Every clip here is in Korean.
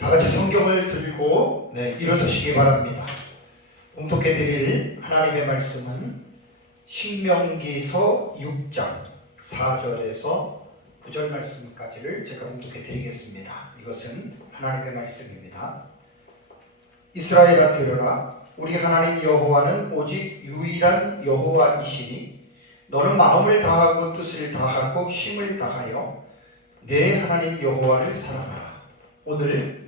다 같이 성경을 들고 일어서시기 바랍니다. 봉독해 드릴 하나님의 말씀은 신명기서 6장 4절에서 9절 말씀까지를 제가 봉독해 드리겠습니다. 이것은 하나님의 말씀입니다. 이스라엘아 들으라. 우리 하나님 여호와는 오직 유일한 여호와이시니 너는 마음을 다하고 뜻을 다하고 힘을 다하여 내 하나님 여호와를 사랑하라. 오늘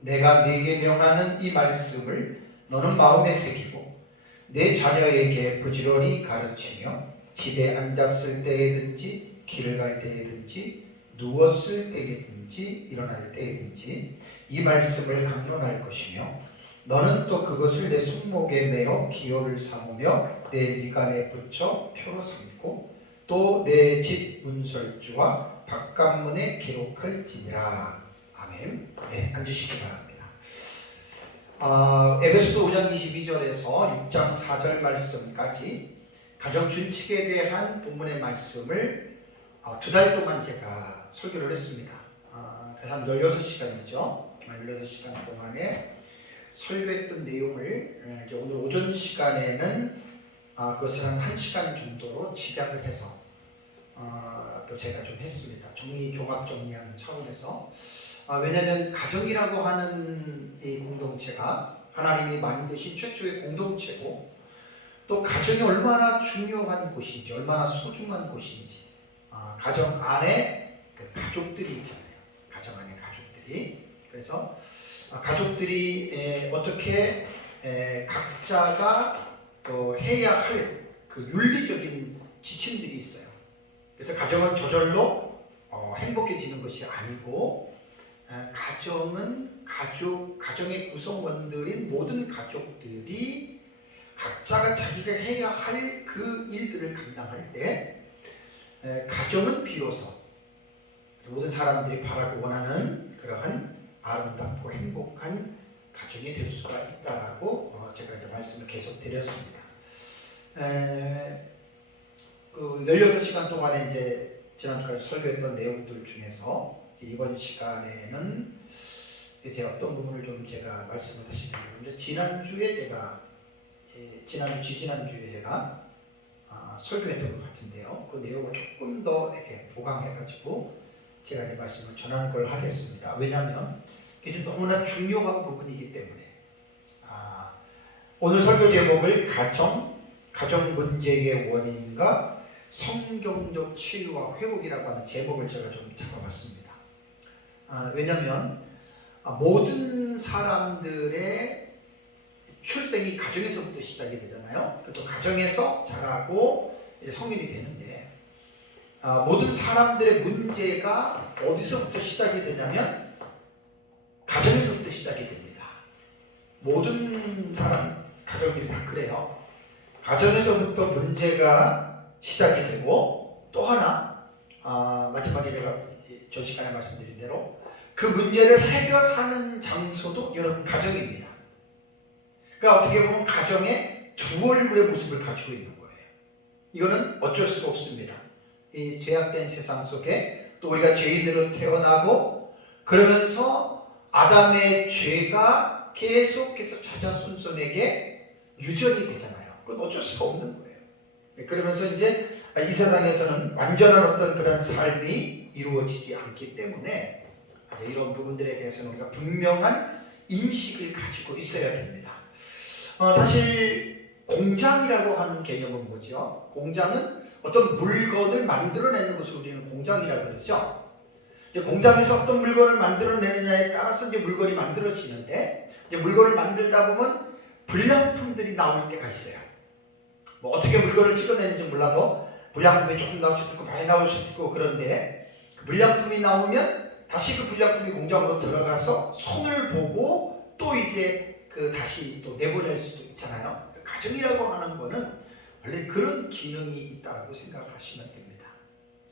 내가 네게 명하는 이 말씀을 너는 마음에 새기고 내 자녀에게 부지런히 가르치며 집에 앉았을 때에든지 길을 갈 때에든지 누웠을 때에든지 일어날 때에든지 이 말씀을 강론할 것이며 너는 또 그것을 내 손목에 매어 기호를 삼으며 내 미간에 붙여 표로 삼고 또 내 집 문설주와 바깥문에 기록할지니라. 아멘. 앉으시기 바랍니다. 에베소서 5장 22절에서 6장 4절 말씀까지 가정 준칙에 대한 본문의 말씀을 2달 동안 제가 설교를 했습니다. 한 16시간이죠. 16시간 동안에 설교했던 내용을 이제 오늘 오전 시간에는 그것을 한 1시간 정도로 집약을 해서 또 제가 좀 했습니다. 종합 정리하는 차원에서. 왜냐하면 가정이라고 하는 이 공동체가 하나님이 만드신 최초의 공동체고 또 가정이 얼마나 중요한 곳인지 얼마나 소중한 곳인지 가정 안에 그 가족들이 있잖아요. 가정 안에 가족들이. 그래서 가족들이 어떻게 각자가 해야 할 그 윤리적인 지침들이 있어요. 그래서 가정은 저절로 행복해지는 것이 아니고 가정은 가정의 구성원들인 모든 가족들이 각자가 자기가 해야 할 그 일들을 감당할 때 가정은 비로소 모든 사람들이 바라고 원하는 그러한 아름답고 행복한 가정이 될 수가 있다라고 제가 이제 말씀을 계속 드렸습니다. 16시간 동안에 이제 지난주까지 설교했던 내용들 중에서 이번 시간에는 이제 어떤 부분을 좀 제가 말씀을 하시는데 지난주에 제가 지지난주에 제가 설교했던 것 같은데요. 그 내용을 조금 더 이렇게 보강해가지고 제가 이제 말씀을 전하는 걸 하겠습니다. 왜냐하면 이게 좀 너무나 중요한 부분이기 때문에. 오늘 설교 제목을 가정 문제의 원인과 성경적 치유와 회복이라고 하는 제목을 제가 좀 잡아봤습니다. 왜냐하면 모든 사람들의 출생이 가정에서부터 시작이 되잖아요. 또 가정에서 자라고 이제 성인이 되는데 모든 사람들의 문제가 어디서부터 시작이 되냐면 가정에서부터 시작이 됩니다. 모든 사람 가정들이 다 그래요. 가정에서부터 문제가 시작이 되고 또 하나 마지막에 제가 전 시간에 말씀드린 대로 그 문제를 해결하는 장소도 여러분 가정입니다. 그러니까 어떻게 보면 가정의 두 얼굴의 모습을 가지고 있는 거예요. 이거는 어쩔 수가 없습니다. 이 죄악된 세상 속에 또 우리가 죄인으로 태어나고 그러면서 아담의 죄가 계속해서 자자손손에게 유전이 되잖아요. 그건 어쩔 수가 없는 거예요. 그러면서 이제 이 세상에서는 완전한 어떤 그런 삶이 이루어지지 않기 때문에 이런 부분들에 대해서는 우리가 분명한 인식을 가지고 있어야 됩니다. 사실 공장이라고 하는 개념은 뭐죠? 공장은 어떤 물건을 만들어내는 것을 우리는 공장이라고 그러죠. 이제 공장에서 어떤 물건을 만들어내느냐에 따라서 이제 물건이 만들어지는데 이제 물건을 만들다 보면 불량품들이 나올 때가 있어요. 뭐 어떻게 물건을 찍어내는지 몰라도 불량품이 조금 나올 수도 있고 많이 나올 수도 있고 그런데 그 불량품이 나오면 다시 그 불량품이 공장으로 들어가서 손을 보고 또 이제 다시 또 내보낼 수도 있잖아요. 가정이라고 하는 거는 원래 그런 기능이 있다고 생각하시면 됩니다.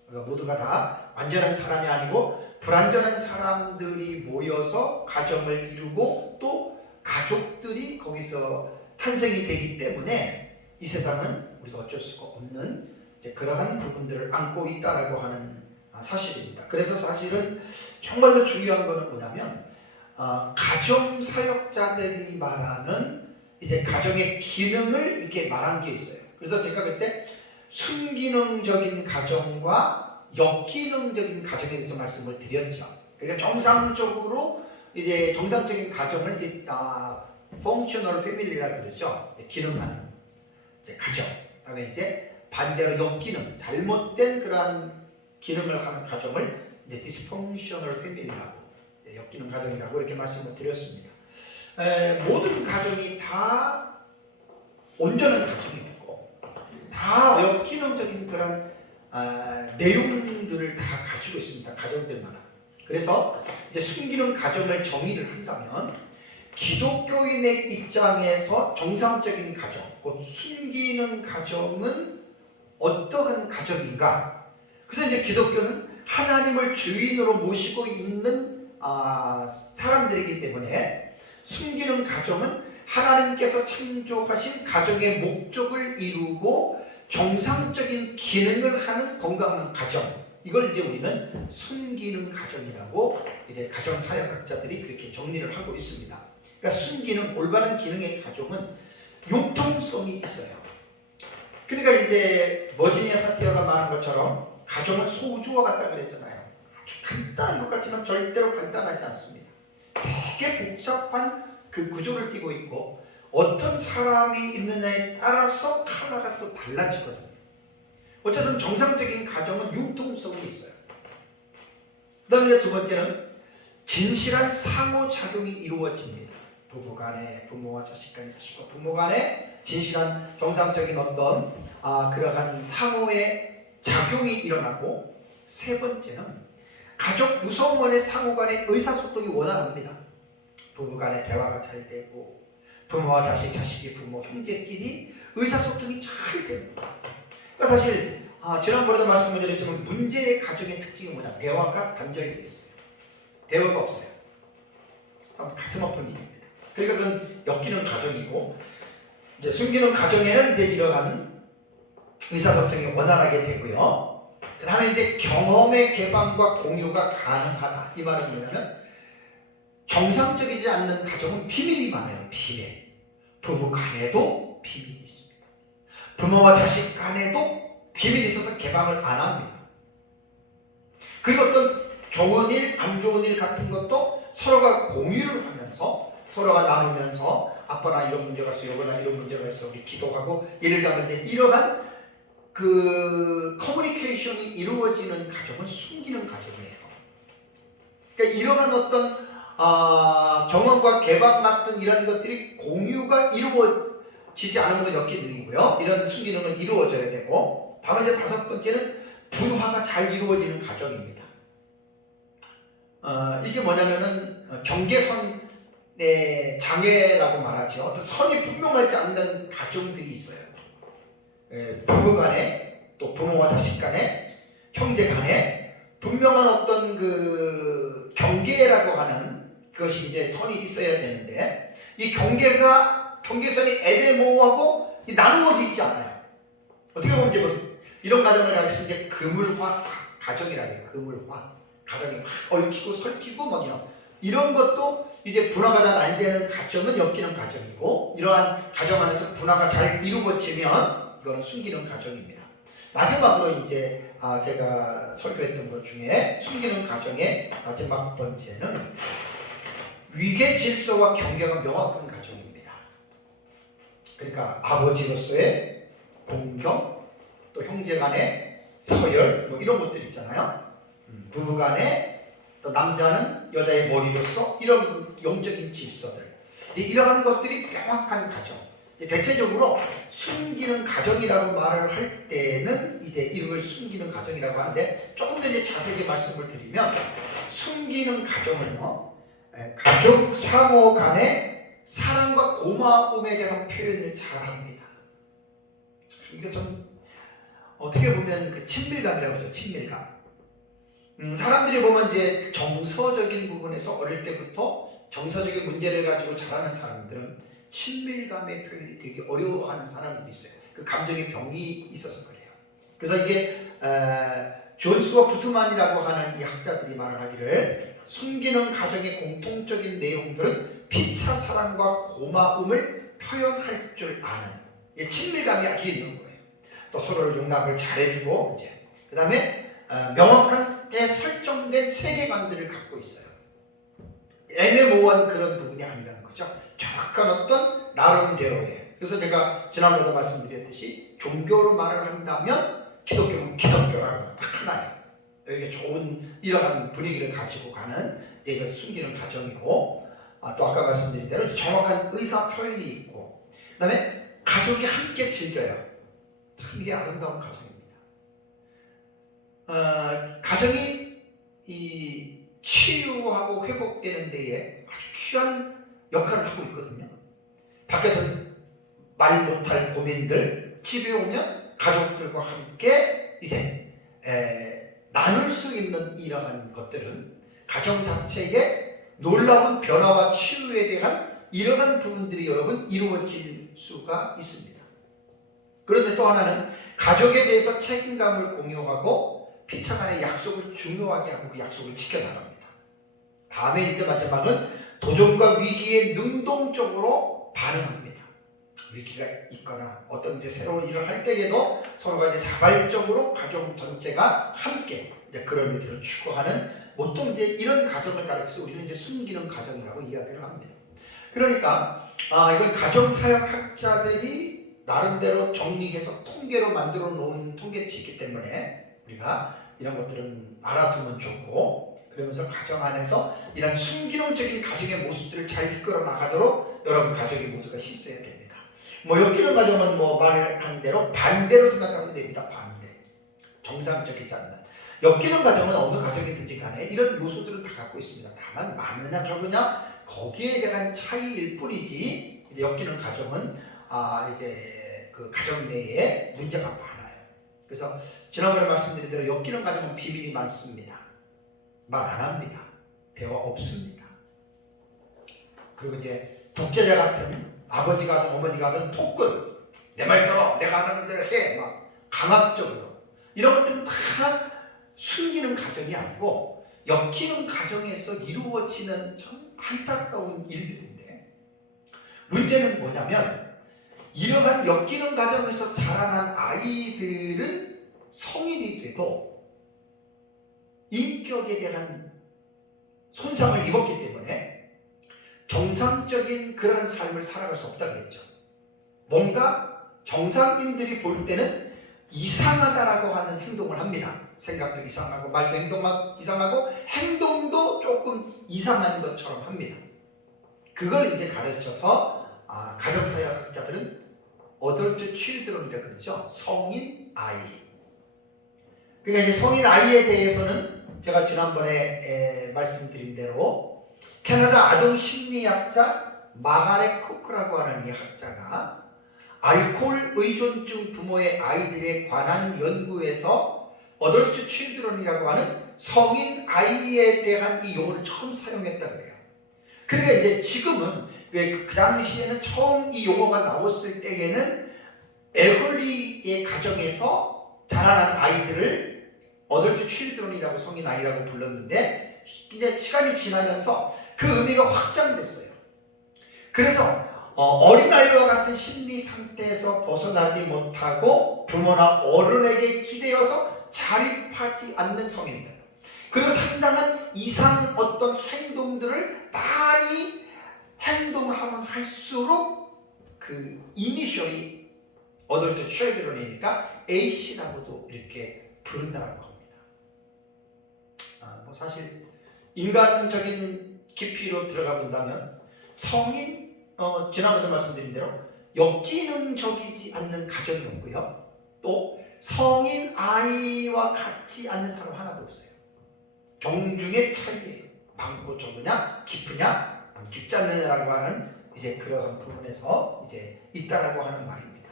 우리가 모두가 다 완전한 사람이 아니고 불완전한 사람들이 모여서 가정을 이루고 또 가족들이 거기서 탄생이 되기 때문에 이 세상은 우리가 어쩔 수가 없는 이제 그러한 부분들을 안고 있다라고 하는 사실입니다. 그래서 사실은 정말로 중요한 것은 뭐냐면 가정 사역자들이 말하는 이제 가정의 기능을 이렇게 말한 게 있어요. 그래서 제가 그때 순기능적인 가정과 역기능적인 가정에 대해서 말씀을 드렸죠. 그러니까 정상적으로 이제 정상적인 가정을 이제 functional family라고 그러죠. 기능하는 이제 가정. 그다음에 이제 반대로 역기능, 잘못된 그러한 기능을 하는 가정을 이제 dysfunctional family라고, 역기능 가정이라고 이렇게 말씀을 드렸습니다. 모든 가정이 다 온전한 가정이 없고 다 역기능적인 그런 내용들을 다 가지고 있습니다. 가정들마다. 그래서 이제 순기능 가정을 정의를 한다면 기독교인의 입장에서 정상적인 가정, 곧 순기능 가정은 어떠한 가정인가? 그래서 이제 기독교는 하나님을 주인으로 모시고 있는 사람들이기 때문에 순기능 가정은 하나님께서 창조하신 가정의 목적을 이루고 정상적인 기능을 하는 건강한 가정, 이걸 이제 우리는 순기능 가정이라고 이제 가정 사역학자들이 그렇게 정리를 하고 있습니다. 그러니까 순기능, 올바른 기능의 가정은 융통성이 있어요. 그러니까 이제 버지니아 사티아가 말한 것처럼 가정은 소주와 같다 그랬잖아요. 아주 간단한 것 같지만 절대로 간단하지 않습니다. 되게 복잡한 그 구조를 띠고 있고 어떤 사람이 있느냐에 따라서 하나가 또 달라지거든요. 어쨌든 정상적인 가정은 융통성이 있어요. 그 다음에 두 번째는 진실한 상호작용이 이루어집니다. 부부 간에, 부모와 자식 간에, 자식과 부모 간에 진실한 정상적인 어떤 그러한 상호의 작용이 일어나고, 세 번째는 가족 구성원의 상호 간의 의사소통이 원활합니다. 부부 간의 대화가 잘 되고 부모와 자식, 자식이 부모, 형제끼리 의사소통이 잘 됩니다. 그러니까 사실 지난번에도 말씀을 드렸지만 문제의 가정의 특징이 뭐냐? 대화가 단절이 되어 있어요. 대화가 없어요. 참 가슴 아픈 일입니다. 그러니까 그건 엮이는 가정이고, 이제 숨기는 가정에는 이제 이러한 의사소통이 원활하게 되고요. 그 다음에 이제 경험의 개방과 공유가 가능하다. 이 말은 뭐냐면 정상적이지 않는 가정은 비밀이 많아요. 비밀. 부부 간에도 비밀이 있습니다. 부모와 자식 간에도 비밀이 있어서 개방을 안 합니다. 그리고 어떤 좋은 일, 안 좋은 일 같은 것도 서로가 공유를 하면서, 서로가 나누면서 아빠나 이런 문제가 있어, 여보나 이런 문제가 있어, 우리 기도하고, 예를 들면 이러한 그 커뮤니케이션이 이루어지는 가정은 숨기는 가정이에요. 그러니까 이러한 어떤 경험과 개방 같은 이런 것들이 공유가 이루어지지 않은 건 역기능이고요. 이런 순기능은 이루어져야 되고, 다만 이제 다섯 번째는 분화가 잘 이루어지는 가정입니다. 이게 뭐냐면은 경계선의 장애라고 말하죠. 어떤 선이 분명하지 않는 가정들이 있어요. 부부 간에, 또 부모와 자식 간에, 형제 간에 분명한 어떤 그 경계라고 하는 그것이 이제 선이 있어야 되는데, 이 경계선이 애매모호하고 나누어져 있지 않아요. 어떻게 보면 이제 뭐 이런 가정을 가지고 이제 그물화 가정이라고 해요. 그물화 가정이 막 얽히고 설키고 막 이런 것도 이제 분화가 잘 안 되는 가정은 엮이는 가정이고, 이러한 가정 안에서 분화가 잘 이루어지면 이거는 숨기는 가정입니다. 마지막으로 이제 제가 설교했던 것 중에 숨기는 가정의 마지막 번째는 위계 질서와 경계가 명확한 가정입니다. 그러니까 아버지로서의 공경, 또 형제 간의 서열, 뭐 이런 것들 있잖아요. 부부 간에, 또 남자는 여자의 머리로서 이런 영적인 질서들, 이러한 것들이 명확한 가정. 대체적으로 숨기는 가정이라고 말을 할 때는 이제 이걸 숨기는 가정이라고 하는데, 조금 더 이제 자세히 말씀을 드리면 숨기는 가정은요, 가족 상호 간의 사랑과 고마움에 대한 표현을 잘합니다. 이게 좀 어떻게 보면 그 친밀감이라고 하죠. 친밀감. 사람들이 보면 이제 정서적인 부분에서 어릴 때부터 정서적인 문제를 가지고 자라는 사람들은 친밀감의 표현이 되게 어려워하는 사람들이 있어요. 그 감정의 병이 있어서 그래요. 그래서 이게 존 스튜어트 푸트만이라고 하는 이 학자들이 말을 하기를, 숨기는 가정의 공통적인 내용들은 피차 사랑과 고마움을 표현할 줄 아는 친밀감이 아주 있는 거예요. 또 서로를 용납을 잘해주고 그 다음에 명확하게 설정된 세계관들을 갖고 있어요. 애매모호한 그런 부분이 아니라는 거죠. 정확한 어떤 나름대로의. 그래서 제가 지난번에 말씀드렸듯이 종교로 말을 한다면 기독교는 기독교라고 딱 하나예요. 이게 좋은 이러한 분위기를 가지고 가는 이걸 숨기는 가정이고, 또 아까 말씀드린 대로 정확한 의사 표현이 있고, 그 다음에 가족이 함께 즐겨요. 참 이게 아름다운 가정입니다. 가정이 이 치유하고 회복되는 데에 아주 귀한 역할을 하고 있거든요. 밖에서 말 못할 고민들 집에 오면 가족들과 함께 이제 나눌 수 있는 이러한 것들은 가정 자체의 놀라운 변화와 치유에 대한 이러한 부분들이 여러분 이루어질 수가 있습니다. 그런데 또 하나는 가족에 대해서 책임감을 공유하고 피차 간의 약속을 중요하게 하고 그 약속을 지켜나갑니다. 다음에 이제 마지막은 도전과 위기에 능동적으로 반응합니다. 위기가 있거나 어떤 이제 새로운 일을 할 때에도 서로가 이제 자발적으로 가족 전체가 함께 이제 그런 일들을 추구하는 보통 이제 이런 가정을 가리켜서 우리는 이제 숨기는 가정이라고 이야기를 합니다. 그러니까 이건 가정사역학자들이 나름대로 정리해서 통계로 만들어 놓은 통계치이기 때문에 우리가 이런 것들은 알아두면 좋고, 그러면서 가정 안에서 이런 순기능적인 가정의 모습들을 잘 이끌어 나가도록 여러분 가족이 모두가 힘써야 됩니다. 엮이는 가정은 말한 대로 반대로 생각하면 됩니다. 반대. 정상적이지 않는. 엮이는 가정은 어느 가정이든지 간에 이런 요소들을 다 갖고 있습니다. 다만 많으냐 적으냐 거기에 대한 차이일 뿐이지, 이제 엮이는 가정은 이제 그 가정 내에 문제가 많아요. 그래서 지난번에 말씀드린 대로 엮이는 가정은 비밀이 많습니다. 말 안 합니다. 대화 없습니다. 그리고 이제 독재자 같은 아버지가 하든 어머니가 하든 폭군, 내 말 들어, 내가 하는 대로 해, 막 강압적으로 이런 것들은 다 숨기는 가정이 아니고 엮이는 가정에서 이루어지는 참 안타까운 일들인데, 문제는 뭐냐면 이러한 엮이는 가정에서 자라난 아이들은 성인이 돼도 인격에 대한 손상을 입었기 때문에 정상적인 그런 삶을 살아갈 수 없다고 했죠. 뭔가 정상인들이 볼 때는 이상하다라고 하는 행동을 합니다. 생각도 이상하고 말도 행동도 이상하고 행동도 조금 이상한 것처럼 합니다. 그걸 이제 가르쳐서 가정사역학자들은 어덜트 칠드런이라고 그러죠. 성인 아이. 그러니까 이제 성인 아이에 대해서는 제가 지난번에 말씀드린 대로 캐나다 아동 심리학자 마가렛 코크라고 하는 이 학자가 알코올 의존증 부모의 아이들에 관한 연구에서 어덜트 칠드런이라고 하는 성인 아이에 대한 이 용어를 처음 사용했다 그래요. 그러니까 이제 지금은 그 당시에는 처음 이 용어가 나왔을 때에는 엘홀리의 가정에서 자라난 아이들을 어덜트 칠드런이라고 성인 아이라고 불렀는데, 이제 시간이 지나면서 그 의미가 확장됐어요. 그래서 어린아이와 같은 심리 상태에서 벗어나지 못하고 부모나 어른에게 기대어서 자립하지 않는 성인들, 그리고 상당한 이상 어떤 행동들을 많이 행동하면 할수록 그 이니셜이 어덜트 칠드런이니까 A씨라고도 이렇게 부른다라고 합니다. 사실 인간적인 깊이로 들어가 본다면 성인, 지난번에 말씀드린 대로 역기능적이지 않는 가정이 없고요, 또 성인 아이와 같지 않는 사람 하나도 없어요. 경중의 차이예요. 많고 적으냐, 깊으냐, 깊지 않느냐라고 하는 이제 그러한 부분에서 이제 있다라고 하는 말입니다.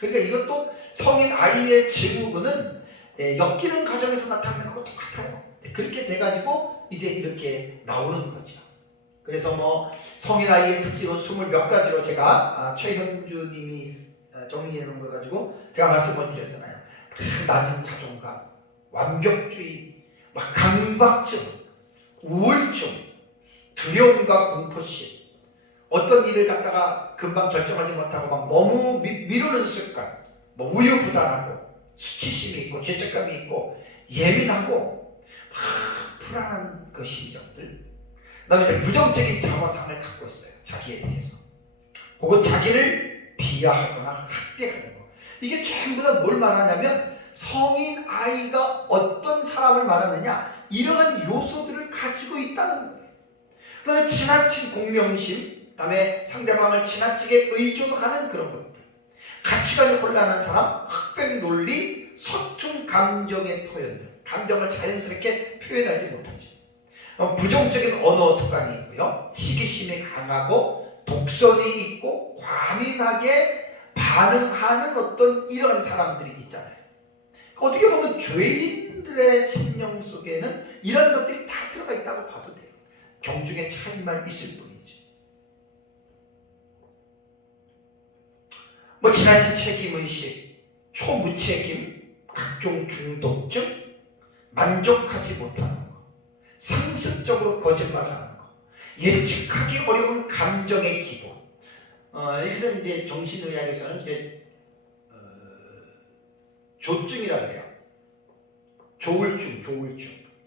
그러니까 이것도 성인 아이의 증후군은 엮이는 가정에서 나타나는 것과 똑같아요. 그렇게 돼가지고 이제 이렇게 나오는 거죠. 그래서 성인 아이의 특징은 20몇 가지로 제가 최현주님이 정리해 놓은 거 가지고 제가 말씀을 드렸잖아요. 낮은 자존감, 완벽주의, 강박증, 우울증, 두려움과 공포심, 어떤 일을 갖다가 금방 결정하지 못하고 막 너무 미루는 습관, 뭐 우유부단하고 수치심이 있고 죄책감이 있고 예민하고 막 불안한 그 심정들, 그다음에 이제 부정적인 자화상을 갖고 있어요. 자기에 대해서. 혹은 자기를 비하하거나 학대하는 거. 이게 전부 다 뭘 말하냐면 성인 아이가 어떤 사람을 말하느냐, 이러한 요소들을 가지고 있다는 거예요. 그 다음에 지나친 공명심, 그 다음에 상대방을 지나치게 의존하는 그런 것들, 가치관이 혼란한 사람, 흑백 논리, 서툰 감정의 표현들, 감정을 자연스럽게 표현하지 못하지. 부정적인 언어 습관이 있고요, 시기심이 강하고 독선이 있고 과민하게 반응하는 어떤 이런 사람들이 있잖아요. 어떻게 보면 죄인들의 심령 속에는 이런 것들이 다 들어가 있다고 봐도 돼요. 경중의 차이만 있을 뿐이지. 뭐 지나친 책임의식, 초무책임, 각종 중독증, 만족하지 못하는 거, 상습적으로 거짓말하는 거, 예측하기 어려운 감정의 기복. 여기서 이제 정신의학에서는 이제 조증이라고 해요. 조울증,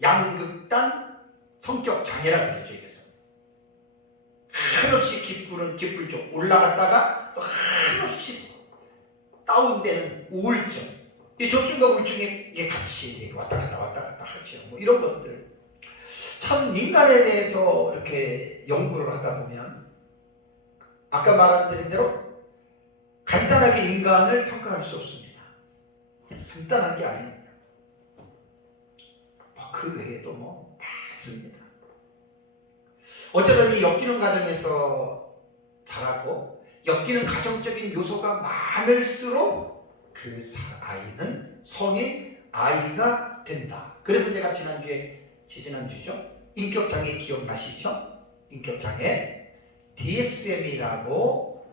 양극단 성격 장애라고 그러죠. 이것은 한없이 기쁠 좀 올라갔다가 또 한없이 다운되는 우울증. 이 조증과 우울증이 이게 같이 왔다 갔다 하죠. 뭐 이런 것들. 참 인간에 대해서 이렇게 연구를 하다 보면 아까 말씀드린 대로 간단하게 인간을 평가할 수 없습니다. 간단한 게 아닙니다. 그 외에도 뭐 많습니다. 어쩌든 이 엮이는 가정에서 자라고 엮이는 가정적인 요소가 많을수록 그 아이는 성인 아이가 된다. 그래서 제가 지난주죠? 인격장애 기억나시죠? 인격장애 DSM이라고,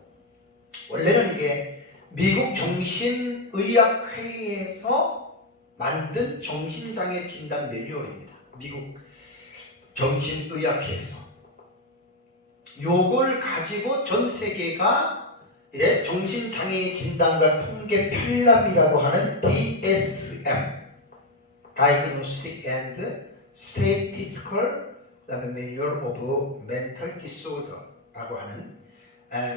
원래는 이게 미국 정신의학회에서 만든 정신장애 진단 매뉴얼입니다. 미국 정신의학회에서. 요걸 가지고 전 세계가 이제 정신장애 진단과 통계 편람이라고 하는 DSM, Diagnostic and Statistical Manual of Mental Disorder라고 하는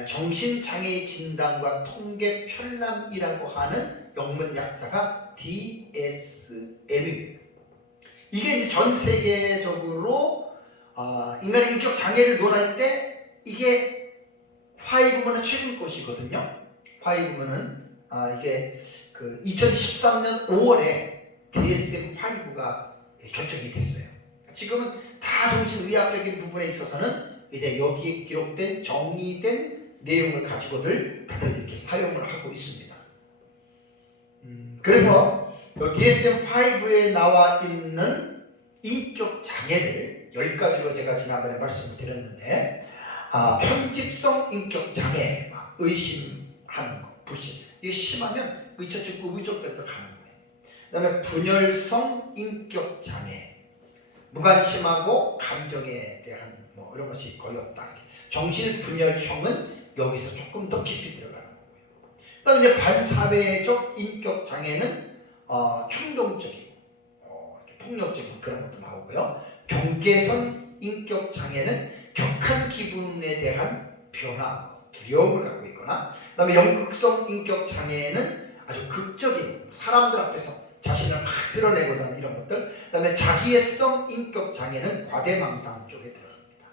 정신장애 진단과 통계 편람이라고 하는 영문 약자가 DSM입니다. 이게 이제 전 세계적으로 인간의 인격 장애를 논할 때 이게 화이구문은 최근 것이거든요. 화이구문은 이게 그 2013년 5월에 DSM-5가 결정이 됐어요. 지금은 다 정신의학적인 부분에 있어서는 이제 여기에 기록된 정리된 내용을 가지고들 다들 이렇게 사용을 하고 있습니다. 그래서 DSM-5에 나와 있는 인격 장애를 10가지로 제가 지난번에 말씀을 드렸는데, 편집성 인격 장애, 의심하는 거, 불신, 이게 심하면 의처증과 의존까지도 가는 거예요. 그 다음에 분열성 인격 장애, 무관심하고 감정에 대한 뭐 이런 것이 거의 없다. 정신분열형은 여기서 조금 더 깊이 들어가는 거고요. 그 다음에 이제 반사회적 인격 장애는 충동적이고 폭력적인 그런 것도 나오고요. 경계선 인격 장애는 격한 기분에 대한 변화, 두려움을 갖고 있거나, 그 다음에 연극성 인격 장애는 아주 극적인 사람들 앞에서 자신을 막 드러내고자 하는 이런 것들. 그 다음에 자기애성 인격 장애는 과대망상 쪽에 들어갑니다.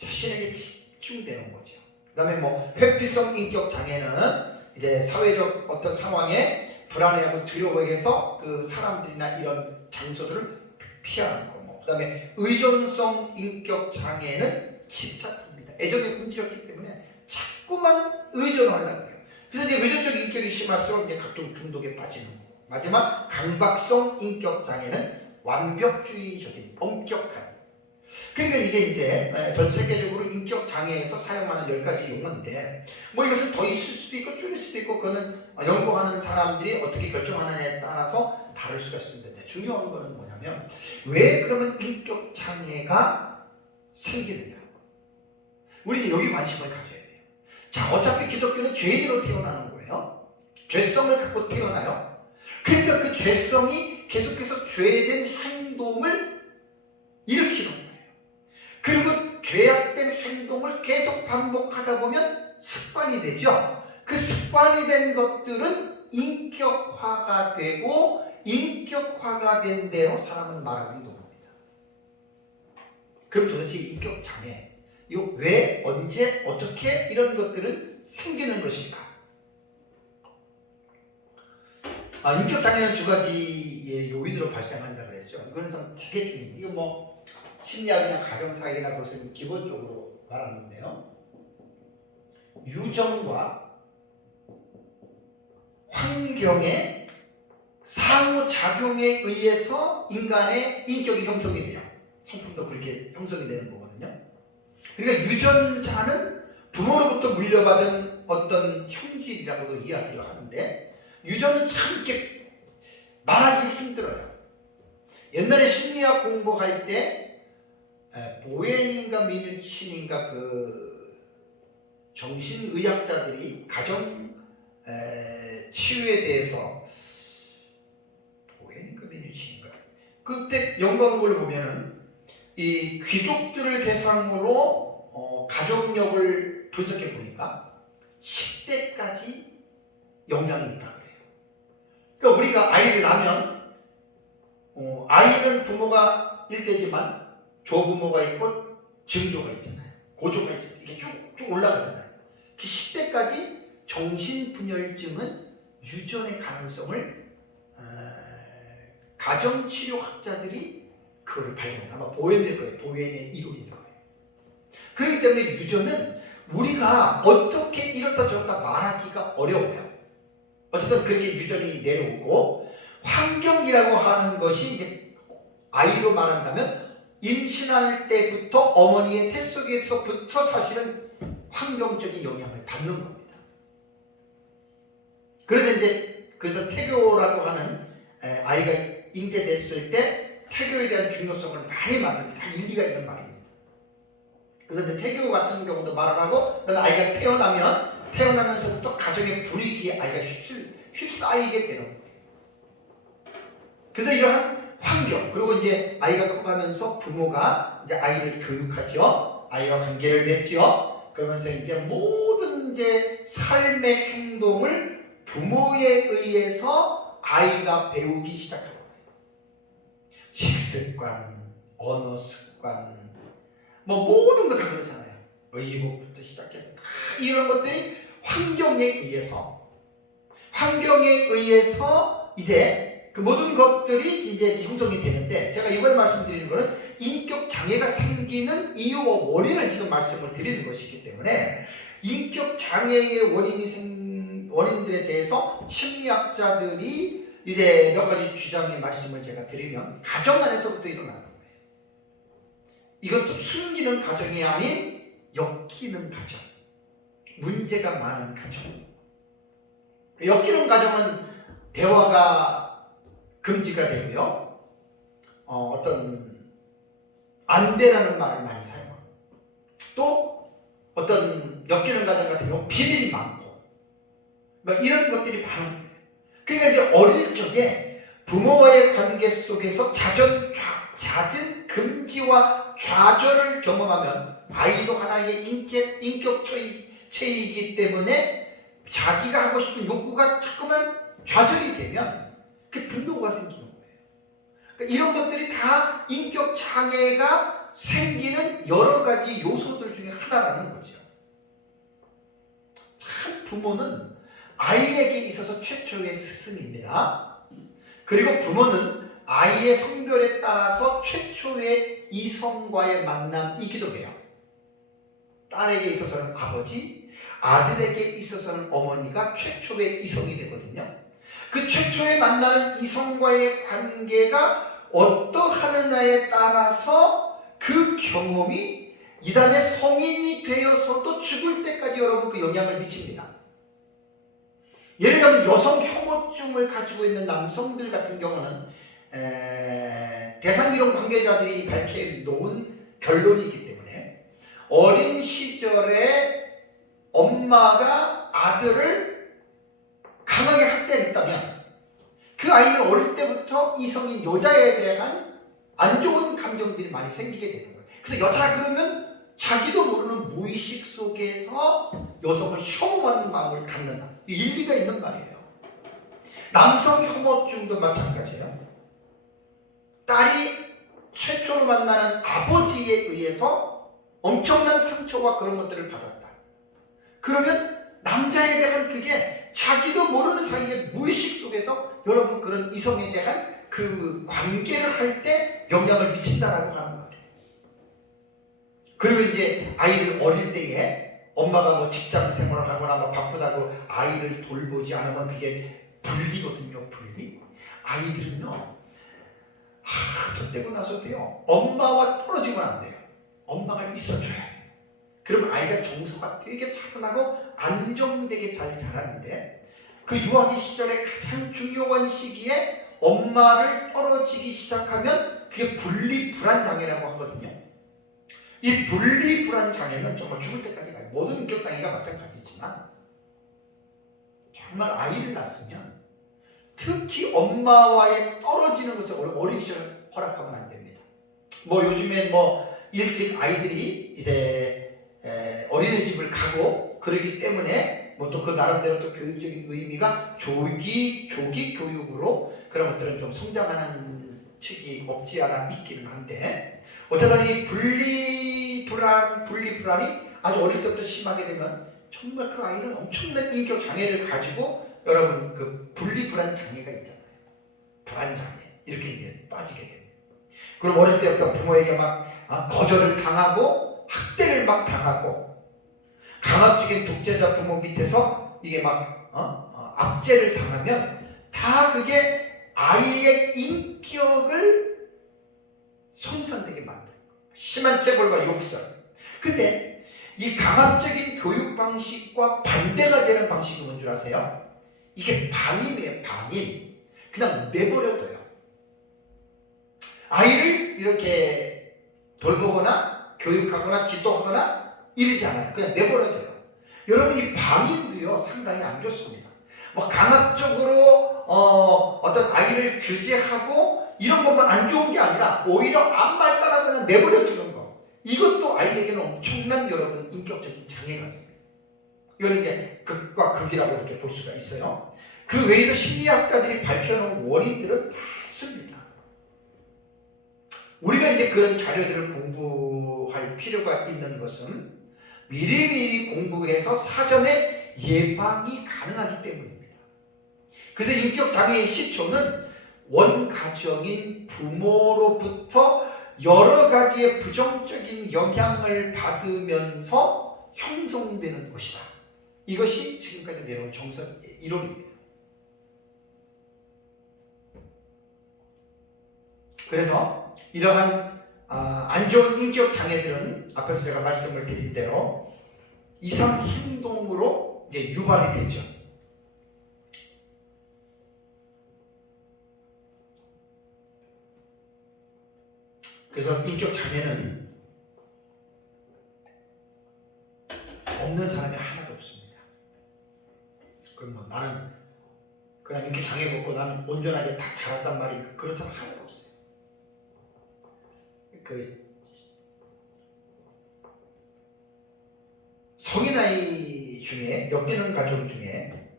자신에게 집중되는 거죠. 그 다음에 뭐 회피성 인격 장애는 이제 사회적 어떤 상황에 불안해하고 두려워해서 그 사람들이나 이런 장소들을 피하는 거. 그 다음에 의존성 인격 장애는 집착합니다. 애정에 굶주렸기 때문에 자꾸만 의존하려고 해요. 그래서 이제 의존적 인격이 심할수록 이제 각종 중독에 빠지는 거고. 마지막 강박성 인격 장애는 완벽주의적인 엄격한. 그러니까 이게 이제 전 세계적으로 인격 장애에서 사용하는 10가지 용어인데, 뭐 이것은 더 있을 수도 있고 줄일 수도 있고, 그거는 연구하는 사람들이 어떻게 결정하느냐에 따라서 다를 수가 있습니다. 중요한 거는 뭐냐면 하면 왜 그러면 인격 장애가 생기느냐? 우리 여기 관심을 가져야 돼요. 자, 어차피 기독교는 죄인으로 태어나는 거예요. 죄성을 갖고 태어나요. 그러니까 그 죄성이 계속해서 죄된 행동을 일으키는 거예요. 그리고 죄악된 행동을 계속 반복하다 보면 습관이 되죠. 그 습관이 된 것들은 인격화가 되고 인격화가 된 대로 사람은 말하고 행동합니다. 그럼 도대체 인격장애, 이거 왜, 언제, 어떻게 이런 것들은 생기는 것일까? 인격장애는 두 가지의 요인으로 발생한다 그랬죠. 이거는 좀 되게 중요해요. 이거 뭐 심리학이나 가정사회나 그것은 기본적으로 말하는데요. 유전과 환경의 상호작용에 의해서 인간의 인격이 형성이 돼요. 성품도 그렇게 형성이 되는 거거든요. 그러니까 유전자는 부모로부터 물려받은 어떤 형질이라고도 이야기를 하는데, 유전은 참 이렇게 말하기 힘들어요. 옛날에 심리학 공부할 때 보엔인가 미누친인가 그 정신의학자들이 가정 치유에 대해서, 보엔인가 미누친인가, 그때 연구한 보면은 이 귀족들을 대상으로 가족력을 분석해 보니까 10대까지 영향이 있다 그래요. 그러니까 우리가 아이를 낳으면 아이는 부모가 1대지만 조부모가 있고 증조가 있잖아요. 고조가 있잖아요. 이게 쭉쭉 올라가잖아요. 그 10대까지 정신분열증은 유전의 가능성을 가정치료학자들이 그걸 발견해요. 아마 보엔일 거예요. 보엔의 이론일 거예요. 그렇기 때문에 유전은 우리가 어떻게 이렇다 저렇다 말하기가 어려워요. 어쨌든 그렇게 유전이 내려오고, 환경이라고 하는 것이 이제 아이로 말한다면 임신할 때부터 어머니의 태 속에서부터 사실은 환경적인 영향을 받는 겁니다. 그래서 태교라고 하는, 아이가 잉태됐을 때 태교에 대한 중요성을 많이 말하는, 다 일리가 있는 말입니다. 그래서 이제 태교 같은 경우도 말을 하고, 아이가 태어나면서부터 가정의 불이익에 아이가 휩싸이게 되는 거예요. 그래서 이러한 환경, 그리고 이제 아이가 커가면서 부모가 이제 아이를 교육하죠. 아이와 관계를 맺죠. 그러면서 이제 모든 이제 삶의 행동을 부모에 의해서 아이가 배우기 시작하는 거예요. 식습관, 언어 습관, 뭐 모든 거 다 그렇잖아요. 의복부터 시작해서 이런 것들이 환경에 의해서 이제 그 모든 것들이 이제 형성이 되는데, 제가 이번에 말씀드리는 거는 인격 장애가 생기는 이유와 원인을 지금 말씀을 드리는 것이기 때문에, 인격 장애의 원인들에 대해서 심리학자들이 이제 몇 가지 주장의 말씀을 제가 드리면, 가정 안에서부터 일어나는 거예요. 이것도 숨기는 가정이 아닌 엮이는 가정, 문제가 많은 가정. 엮이는 가정은 대화가 금지가 되고요. 어떤 안 돼라는 말을 많이 사용하고, 또 어떤 엮이는 가정 같은 경우 비밀이 많고, 막 이런 것들이 많은 거예요. 그러니까 이제 어릴 적에 부모와의 관계 속에서 잦은 금지와 좌절을 경험하면, 아이도 하나의 인격 체이기 때문에 자기가 하고 싶은 욕구가 자꾸만 좌절이 되면 그 분노가 생기는 거예요. 그러니까 이런 것들이 다 인격 장애가 생기는 여러 가지 요소들 중에 하나라는 거죠. 참 부모는 아이에게 있어서 최초의 스승입니다. 그리고 부모는 아이의 성별에 따라서 최초의 이성과의 만남이기도 해요. 딸에게 있어서는 아버지, 아들에게 있어서는 어머니가 최초의 이성이 되거든요. 그 최초에 만나는 이성과의 관계가 어떠하느냐에 따라서 그 경험이 이 다음에 성인이 되어서도 죽을 때까지 여러분 그 영향을 미칩니다. 예를 들면 여성 혐오증을 가지고 있는 남성들 같은 경우는 대상이론 관계자들이 밝혀놓은 결론이기 때문에 어린 시절에 엄마가 아들을 강하게 학대했다면 그 아이는 어릴 때부터 이성인 여자에 대한 안 좋은 감정들이 많이 생기게 되는 거예요. 그래서 여자 그러면 자기도 모르는 무의식 속에서 여성을 혐오하는 마음을 갖는다. 일리가 있는 말이에요. 남성 혐오증도 마찬가지예요. 딸이 최초로 만나는 아버지에 의해서 엄청난 상처와 그런 것들을 받았다. 그러면 남자에 대한 그게 자기도 모르는 사이에 무의식 속에서 여러분 그런 이성에 대한 그 관계를 할 때 영향을 미친다라고 하는 말이에요. 그리고 이제 아이들 어릴 때에 엄마가 뭐 직장 생활을 하거나 뭐 바쁘다고 아이를 돌보지 않으면 그게 분리거든요. 분리. 아이들은요 저 떼고 나서도요 엄마와 떨어지면 안 돼요. 엄마가 있어줘야 돼요. 그럼 아이가 정서가 되게 차분하고 안정되게 잘 자라는데 그 유아기 시절에 가장 중요한 시기에 엄마를 떨어지기 시작하면 그게 분리불안장애라고 하거든요. 이 분리불안장애는 정말 죽을 때까지 가요. 모든 인격장애가 마찬가지지만 정말 아이를 낳았으면 특히 엄마와의 떨어지는 것을 어린 시절 허락하면 안 됩니다. 뭐 요즘엔 뭐 일찍 아이들이 이제 어린이집을 가고 그러기 때문에 뭐 또 그 나름대로 또 교육적인 의미가 조기 교육으로 그런 것들은 좀 성장하는 측이 없지 않아 있기는 한데 어쨌든 이 분리불안이 아주 어릴 때부터 심하게 되면 정말 그 아이는 엄청난 인격 장애를 가지고 여러분 그 분리불안 장애가 있잖아요. 불안장애 이렇게 이제 빠지게 됩니다. 그럼 어릴 때부터 부모에게 막 거절을 당하고 학대를 막 당하고 강압적인 독재자 부모 밑에서 이게 막 압제를 당하면 다 그게 아이의 인격을 손상되게 만들어요. 심한 체벌과 욕설. 근데 이 강압적인 교육 방식과 반대가 되는 방식이 뭔 줄 아세요? 이게 방임이에요. 방임. 그냥 내버려둬요. 아이를 이렇게 돌보거나 교육하거나 지도하거나 이러지 않아요. 그냥 내버려둬요. 여러분 이 방임도요 상당히 안 좋습니다. 뭐 강압적으로 어떤 아이를 규제하고 이런 것만 안 좋은 게 아니라 오히려 앞말 따라 그냥 내버려두는 거. 이것도 아이에게는 엄청난 여러분 인격적인 장애가 됩니다. 이거는 이제 극과 극이라고 이렇게 볼 수가 있어요. 그 외에도 심리학자들이 밝혀놓은 원인들은 많습니다. 우리가 이제 그런 자료들을 공부할 필요가 있는 것은 미리미리 공부해서 사전에 예방이 가능하기 때문입니다. 그래서 인격장애의 시초는 원가정인 부모로부터 여러 가지의 부정적인 영향을 받으면서 형성되는 것이다. 이것이 지금까지 내려온 정석 이론입니다. 그래서 이러한 안 좋은 인격 장애들은 앞에서 제가 말씀을 드린 대로 이상 행동으로 이제 유발이 되죠. 그래서 인격 장애는 없는 사람이 하나도 없습니다. 그럼 뭐 나는 그냥 인격 장애가 없고 나는 온전하게 다 자랐단 말이 그런 사람 하나도 없어요. 그 성인 아이 중에 엮이는 가족 중에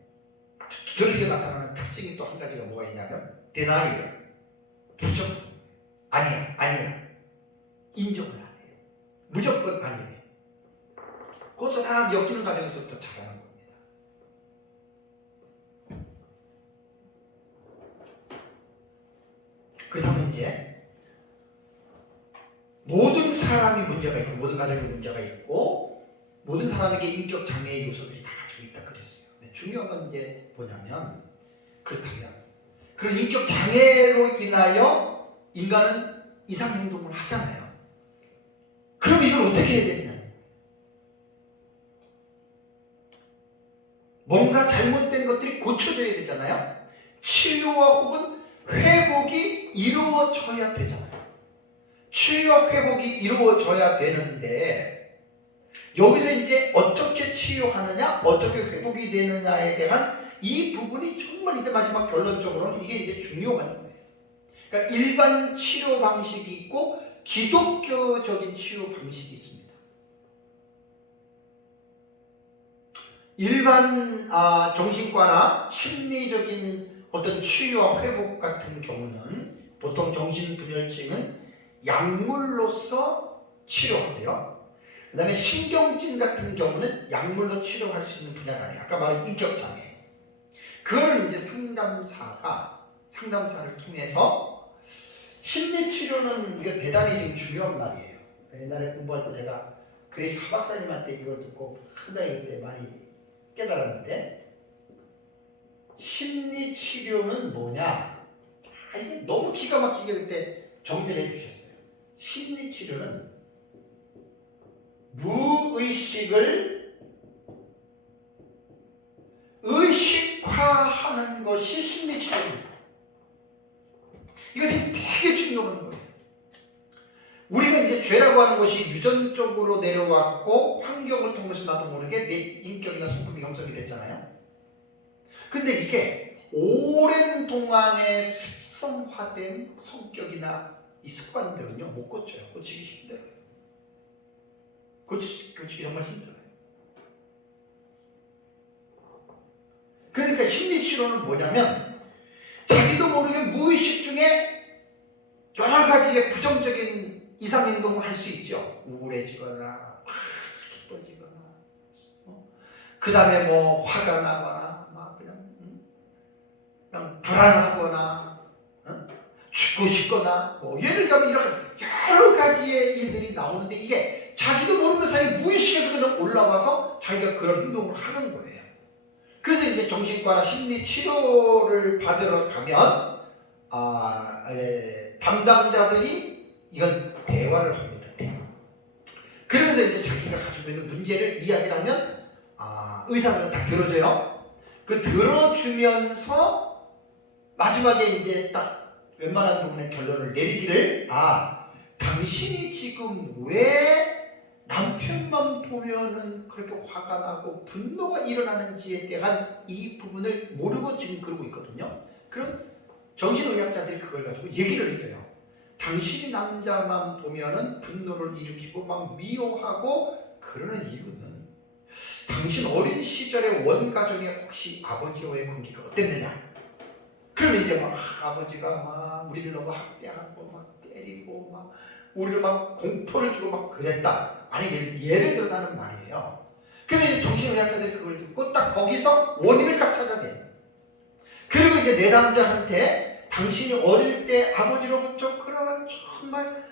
두드러지게 나타나는 특징이 또 한 가지가 뭐가 있냐면 denial, 부정, 아니야, 인정을 안 해요. 무조건 아니래. 그것도 다 엮이는 과정에서부터 자라는 겁니다. 그렇다면 이제 모든 사람이 문제가 있고 모든 가정에 문제가 있고 모든 사람에게 인격 장애의 요소들이 다 가지고 있다 그랬어요. 근데 중요한 건 이제 뭐냐면 그렇다면 그런 인격 장애로 인하여 인간은 이상 행동을 하잖아요. 그럼 이걸 어떻게 해야 되냐? 뭔가 잘못된 것들이 고쳐져야 되잖아요. 치료와 혹은 회복이 이루어져야 되잖아요. 치유와 회복이 이루어져야 되는데 여기서 이제 어떻게 치유하느냐, 어떻게 회복이 되느냐에 대한 이 부분이 정말 이제 마지막 결론적으로는 이게 이제 중요한 거예요. 그러니까 일반 치료 방식이 있고 기독교적인 치유 방식이 있습니다. 일반 정신과나 심리적인 어떤 치유와 회복 같은 경우는 보통 정신분열증은 약물로서 치료하고요. 그 다음에 신경증 같은 경우는 약물로 치료할 수 있는 분야가 아니에요. 아까 말한 인격장애. 그거는 이제 상담사를 통해서 심리치료는 이게 대단히 지금 중요한 말이에요. 옛날에 공부할 때 제가 그리스 박사님한테 이걸 듣고 상당히 그때 많이 깨달았는데 심리치료는 뭐냐? 이게 너무 기가 막히게 그때 정리를 해주셨어요. 심리치료는 무의식을 의식화하는 것이 심리치료입니다. 이거 지금 되게 중요한 거예요. 우리가 이제 죄라고 하는 것이 유전적으로 내려왔고 환경을 통해서 나도 모르게 내 인격이나 성품이 형성이 됐잖아요. 근데 이게 오랜 동안의 습성화된 성격이나 이 습관들은요 못 고쳐요. 고치기 힘들어요. 고치기 정말 힘들어요. 그러니까 심리치료는 뭐냐면 자기도 모르게 무의식 중에 여러 가지의 부정적인 이상행동을 할 수 있죠. 우울해지거나 기뻐지거나 그 다음에 뭐 화가 나거나 막 그냥 불안하거나 죽고 싶거나 뭐 예를 들면 이런 여러 가지의 일들이 나오는데 이게 자기도 모르는 사이에 무의식에서 그냥 올라와서 자기가 그런 행동을 하는 거예요. 그래서 이제 정신과나 심리 치료를 받으러 가면 담당자들이 이건 대화를 합니다. 대화. 그러면서 이제 자기가 가지고 있는 문제를 이야기를 하면 의사들은 다 들어줘요. 그 들어주면서 마지막에 이제 딱 웬만한 부분의 결론을 내리기를 당신이 지금 왜 남편만 보면은 그렇게 화가 나고 분노가 일어나는지에 대한 이 부분을 모르고 지금 그러고 있거든요. 그럼 정신의학자들이 그걸 가지고 얘기를 해줘요. 당신이 남자만 보면은 분노를 일으키고 막 미워하고 그러는 이유는 당신 어린 시절의 원가정에 혹시 아버지와의 관계가 어땠느냐? 그러면 이제 막 아버지가 막 우리를 너무 학대하고 막 때리고 막 우리를 막 공포를 주고 막 그랬다. 아니 예를 들어서 하는 말이에요. 그러면 이제 정신의학자들이 그걸 듣고 딱 거기서 원인을 딱 찾아내요. 그리고 이제 내담자한테 당신이 어릴 때 아버지로부터 그러한 정말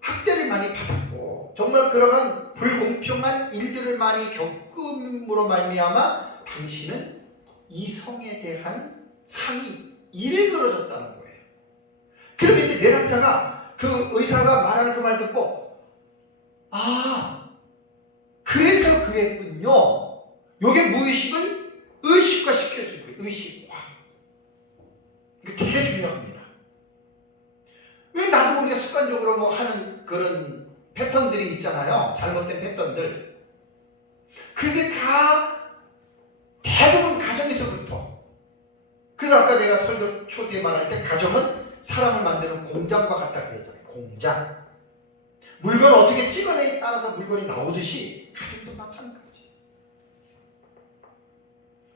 학대를 많이 받았고 정말 그러한 불공평한 일들을 많이 겪음으로 말미암아 당신은 이성에 대한 상이 일그러졌다는 거예요. 그러면 이제 내담자가 그 의사가 말하는 그 말 듣고 그래서 그랬군요. 요게 무의식을 의식화 시켜주는 거예요. 의식화. 이거 되게 중요합니다. 왜 나도 모르게 습관적으로 뭐 하는 그런 패턴들이 있잖아요. 잘못된 패턴들. 그게 다 대부분 가정에서부터. 그래서 아까 제가 설교 초기에 말할 때 가정은 사람을 만드는 공장과 같다 그랬잖아요. 공장. 물건을 어떻게 찍어내에 따라서 물건이 나오듯이 가정도 마찬가지.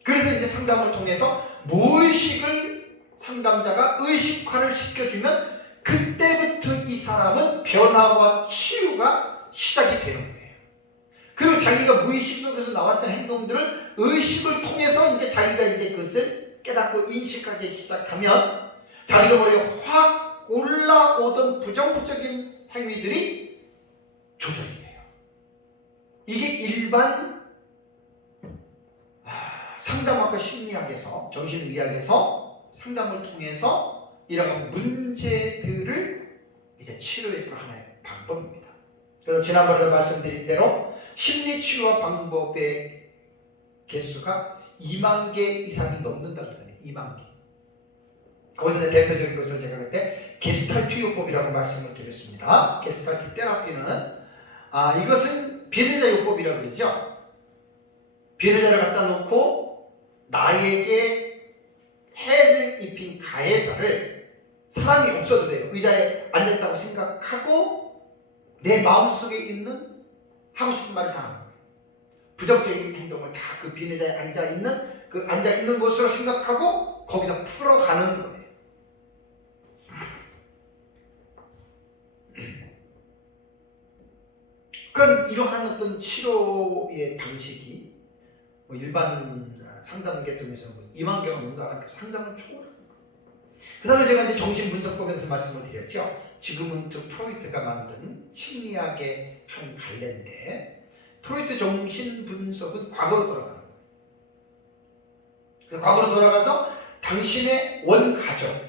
그래서 이제 상담을 통해서 무의식을 상담자가 의식화를 시켜주면 그때부터 이 사람은 변화와 치유가 시작이 되는 거예요. 그리고 자기가 무의식 속에서 나왔던 행동들을 의식을 통해서 이제 자기가 이제 그것을 깨닫고 인식하기 시작하면 자기도 모르게 확 올라오던 부정적인 행위들이 조절이 돼요. 이게 일반 상담학과 심리학에서 정신의학에서 상담을 통해서 이러한 문제들을 이제 치료해주는 하나의 방법입니다. 그래서 지난번에도 말씀드린 대로 심리치유와 방법의 개수가 2만 개 이상이 넘는다고 그러거든요. 2만 개. 거기서 대표적인 것을 제가 그때 게스탈트 요법이라고 말씀을 드렸습니다. 게스탈트 테라피는 이것은 비느자 요법이라고 그러죠. 비느자를 갖다 놓고 나에게 해를 입힌 가해자를 사람이 없어도 돼요. 의자에 앉았다고 생각하고 내 마음속에 있는 하고 싶은 말을 다 하는 거예요. 부정적인 행동을 다 그 비느자에 앉아있는 것으로 생각하고 거기다 풀어가는 거예요. 그러니까 이러한 어떤 치료의 방식이 일반 상담 계통에서 2만 개가 넘는다는 그 상상을 초월하는 거예요. 그 다음에 제가 이제 정신분석법에서 말씀을 드렸죠. 지금은트 프로이트가 만든 심리학의 한 갈래인데, 프로이트 정신분석은 과거로 돌아가는 거예요. 과거로 돌아가서 당신의 원가정,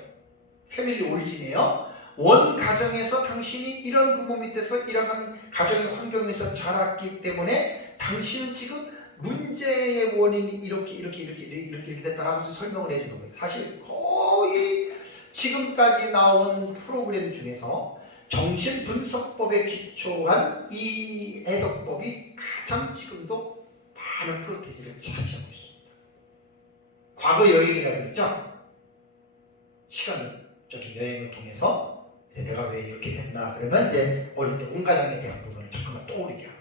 패밀리 오리진이에요. 원가정에서 당신이 이런 부모 밑에서 이러한 가정의 환경에서 자랐기 때문에 당신은 지금 문제의 원인이 이렇게 됐다라고 설명을 해주는 거예요. 사실 거의 지금까지 나온 프로그램 중에서 정신분석법에 기초한 이 해석법이 가장 지금도 많은 프로테지를 차지하고 있습니다. 과거 여행이라고 그러죠. 시간적인 여행을 통해서 내가 왜 이렇게 됐나 그러면 이제 어릴 때 온 가정에 대한 부분을 자꾸만 떠오르게 하고.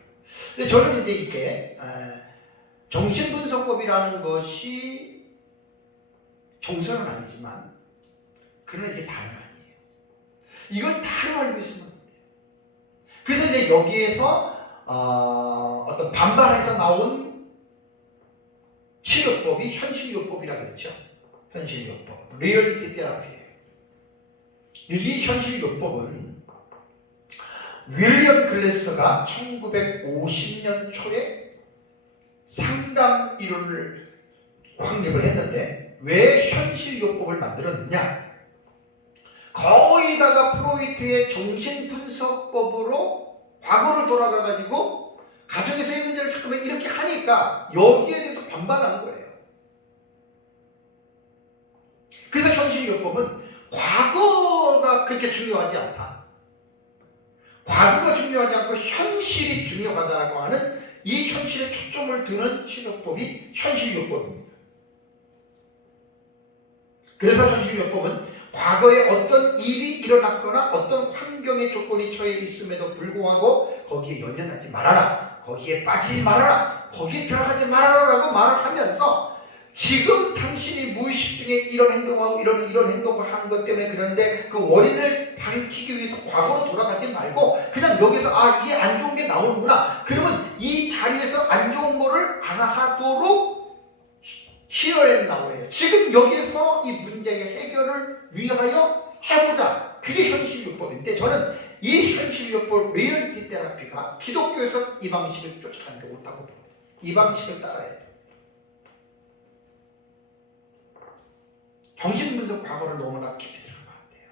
근데 저는 이제 이게 정신분석법이라는 것이 정설은 아니지만 그러나 이게 다는 아니에요. 이걸 다로 알고 있으면 안 돼요. 그래서 이제 여기에서 어떤 반발해서 나온 치료법이 현실요법이라고 그랬죠. 현실요법, 리얼리티 테라피예요. 이 현실요법은 윌리엄 글래스가 1950년 초에 상담 이론을 확립을 했는데, 왜 현실요법을 만들었느냐? 거의 다가 프로이트의 정신분석법으로 과거를 돌아가가지고 가정에서의 문제를 잠깐만 이렇게 하니까 여기에 대해서 반발하는 거예요. 그래서 현실요법은 과거가 그렇게 중요하지 않다. 과거가 중요하지 않고 현실이 중요하다고 하는 이 현실에 초점을 두는 치료법이 현실요법입니다. 그래서 현실요법은 과거에 어떤 일이 일어났거나 어떤 환경의 조건이 처해 있음에도 불구하고 거기에 연연하지 말아라, 거기에 빠지지 말아라, 거기에 들어가지 말아라 라고 말을 하면서 지금 당신이 무의식 중에 이런 행동하고 이런 행동을 하는 것 때문에 그러는데 그 원인을 밝히기 위해서 과거로 돌아가지 말고 그냥 여기서 이게 안 좋은 게 나오는구나, 그러면 이 자리에서 안 좋은 거를 안 하도록 here and now예요. 지금 여기에서 이 문제의 해결을 위하여 해보자. 그게 현실요법인데, 저는 이 현실요법 리얼리티 테라피가 기독교에서 이 방식을 쫓아가는 게 옳다고 봅니다. 이 방식을 따라야 돼요. 정신분석 과거를 너무나 깊이 들어가면 안 돼요.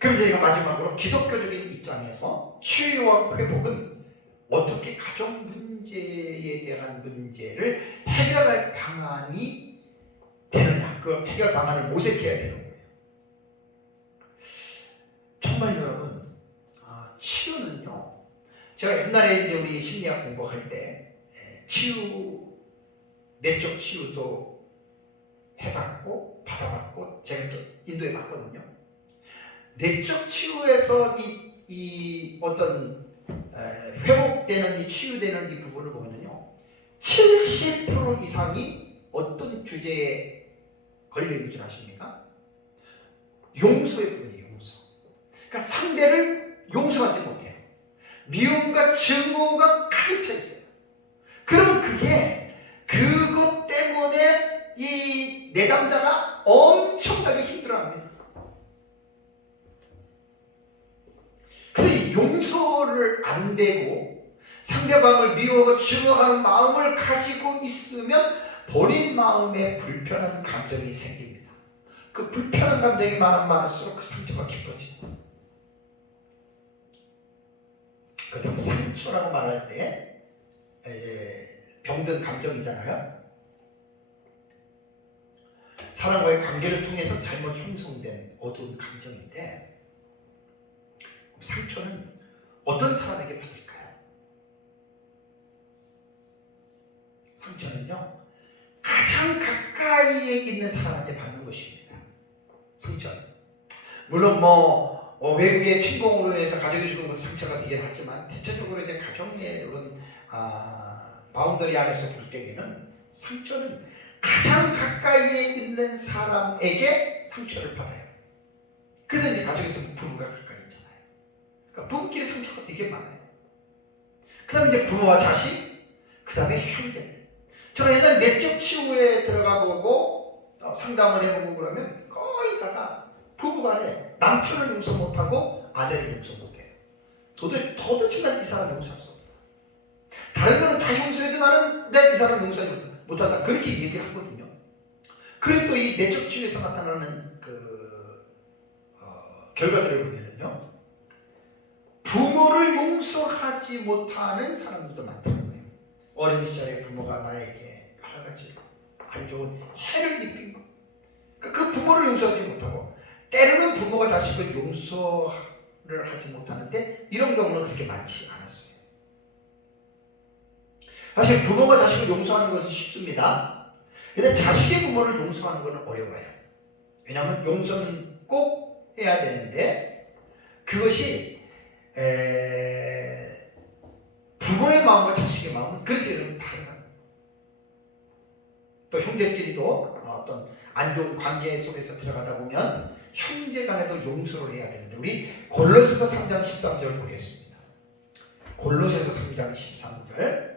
그럼 저희가 마지막으로 기독교적인 입장에서 치유와 회복은 어떻게 가정 문제에 대한 문제를 해결할 방안이 되느냐, 그 해결 방안을 모색해야 되는 거예요. 정말 여러분, 치유는요, 제가 옛날에 이제 우리 심리학 공부할 때 내적 치유도 해봤고 받아봤고 제가 또 인도해 봤거든요. 내적 치유에서 이 어떤 회복되는 이 치유되는 이 부분을 보면요, 70% 이상이 어떤 주제에 걸려 있는 줄 아십니까? 용서의 부분이에요. 용서. 그러니까 상대를 용서하지 못해요. 미움과 증오가 가득 차 있어요. 그럼 그것 때문에 이 내담자가 엄청나게 힘들어합니다. 그래서 용서를 안 되고 상대방을 미워하고 증오하는 마음을 가지고 있으면 본인 마음에 불편한 감정이 생깁니다. 그 불편한 감정이 많을수록 그 상처가 깊어지고, 그다음 상처라고 말할 때 병든 감정이잖아요. 사람과의 관계를 통해서 잘못 형성된 어두운 감정인데, 상처는 어떤 사람에게 받을까요? 상처는요, 가장 가까이에 있는 사람한테 받는 것입니다. 상처는. 물론 외부의 침공으로 인해서 가족이 죽은 것도 상처가 되긴 하지만, 대체적으로 이제 가정의 이런 바운더리 안에서 볼 때에는 상처는 가장 가까이에 있는 사람에게 상처를 받아요. 그래서 이제 가족에서 부부가 가까이 있잖아요. 그러니까 부부끼리 상처가 되게 많아요. 그 다음에 이제 부모와 자식, 그 다음에 형제들. 제가 옛날에 내적 치유에 들어가 보고 상담을 해보고 그러면 거의 다가 부부간에 남편을 용서 못하고 아내를 용서 못해요. 도대체 난 이 사람 용서할 수 없다. 다른 거는 다 용서해도 나는 내 이 사람 용서하지 못한다. 그렇게 얘기를 하거든요. 그리고 이 내적 치유에서 나타나는 결과들을 보면요, 부모를 용서하지 못하는 사람들도 많다는 거예요. 어린 시절에 부모가 나에게 여러 가지 안 좋은 해를 입힌 것, 그 부모를 용서하지 못하고, 때로는 부모가 자식을 용서를 하지 못하는데 이런 경우는 그렇게 많지 않았어요. 사실 부모가 자식을 용서하는 것은 쉽습니다. 근데 자식의 부모를 용서하는 것은 어려워요. 왜냐하면 용서는 꼭 해야 되는데, 그것이 부모의 마음과 자식의 마음은 그래서 여러분 다르다. 또 형제끼리도 어떤 안 좋은 관계 속에서 들어가다 보면 형제 간에도 용서를 해야 되는데, 우리 골로새서 3장 13절 보겠습니다. 골로새서 3장 13절.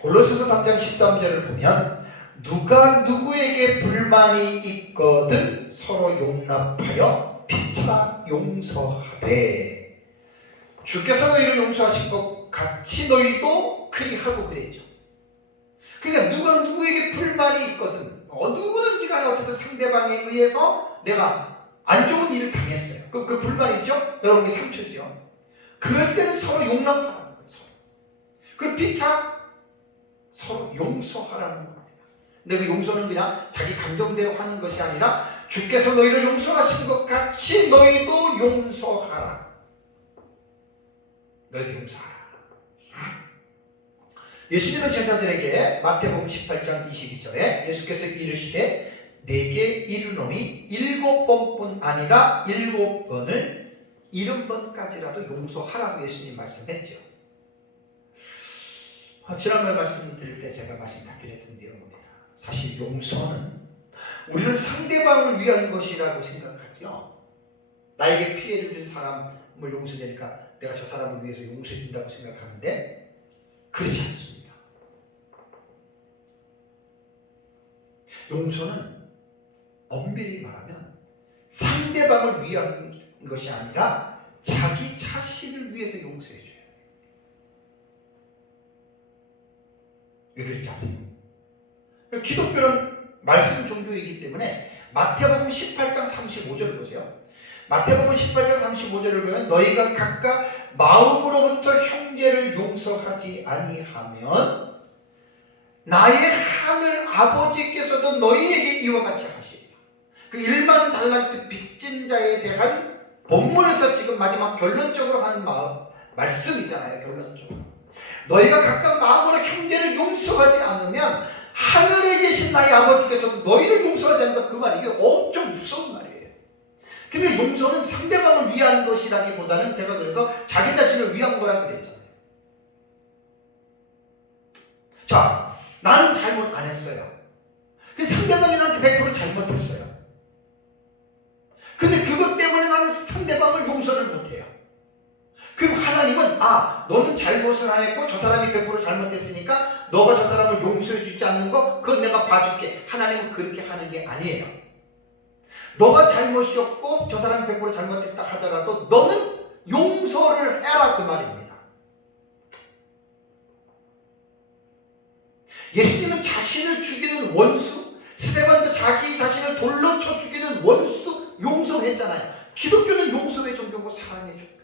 골로새서 3장 13절을 보면, 누가 누구에게 불만이 있거든 서로 용납하여 피차 용서하되 주께서 너희를 용서하신 것 같이 너희도 그리하고 그랬죠. 그러니까 누가 누구에게 불만이 있거든, 누구든지 간에 어쨌든 상대방에 의해서 내가 안 좋은 일을 당했어요. 그 불만이죠? 여러분의 상처죠. 그럴 때는 서로 용납하라는 거예요. 그리고 피차 서로 용서하라는 겁니다. 근데 그 용서는 그냥 자기 감정대로 하는 것이 아니라 주께서 너희를 용서하신 것 같이 너희도 용서하라. 너희도 용서하라. 예수님은 제자들에게 마태복음 18장 22절에 예수께서 이르시되 내게 이르노니 7번뿐 아니라 7번을 70번까지라도 용서하라고 예수님 말씀했죠. 지난번에 말씀 드릴 때 제가 말씀 다 드렸던 내용입니다. 사실 용서는 우리는 상대방을 위한 것이라고 생각하죠. 나에게 피해를 준 사람을 용서되니까 내가 저 사람을 위해서 용서해 준다고 생각하는데 그렇지 않습니다. 용서는 엄밀히 말하면 상대방을 위한 것이 아니라 자기 자신을 위해서 용서해 줘요. 왜 그렇게 하세요? 기독교는 말씀 종교이기 때문에 마태복음 18장 35절을 보세요. 마태복음 18장 35절을 보면 너희가 각각 마음으로부터 형제를 용서하지 아니하면 나의 하늘 아버지께서도 너희에게 이와 같이 하시리라. 그 1만 달란트 빚진 자에 대한 본문에서 지금 마지막 결론적으로 하는 말씀이잖아요. 결론적으로 너희가 각각 마음으로 형제를 용서하지 않으면 하늘에 계신 나의 아버지께서도 너희를 용서하지 않는다. 그 말, 이게 엄청 무서운 말이에요. 근데 용서는 상대방을 위한 것이라기보다는 제가 그래서 자기 자신을 위한 거라 그랬잖아요. 자, 나는 잘못 안 했어요. 근데 상대방이 나한테 100% 잘못했어요. 근데 그것 때문에 나는 상대방을 용서를 못해요. 그럼 하나님은 너는 잘못을 안 했고 저 사람이 100% 잘못했으니까 너가 저 사람을 용서해 주지 않는 거 그건 내가 봐줄게. 하나님은 그렇게 하는 게 아니에요. 너가 잘못이었고 저 사람이 100% 잘못했다 하더라도 너는 용서를 해라 그 말입니다. 예수님은 자신을 죽이는 원수, 스데반도 자기 자신을 돌로 쳐 죽이는 원수도 용서했잖아요. 기독교는 용서의 종교고 사랑의 종교.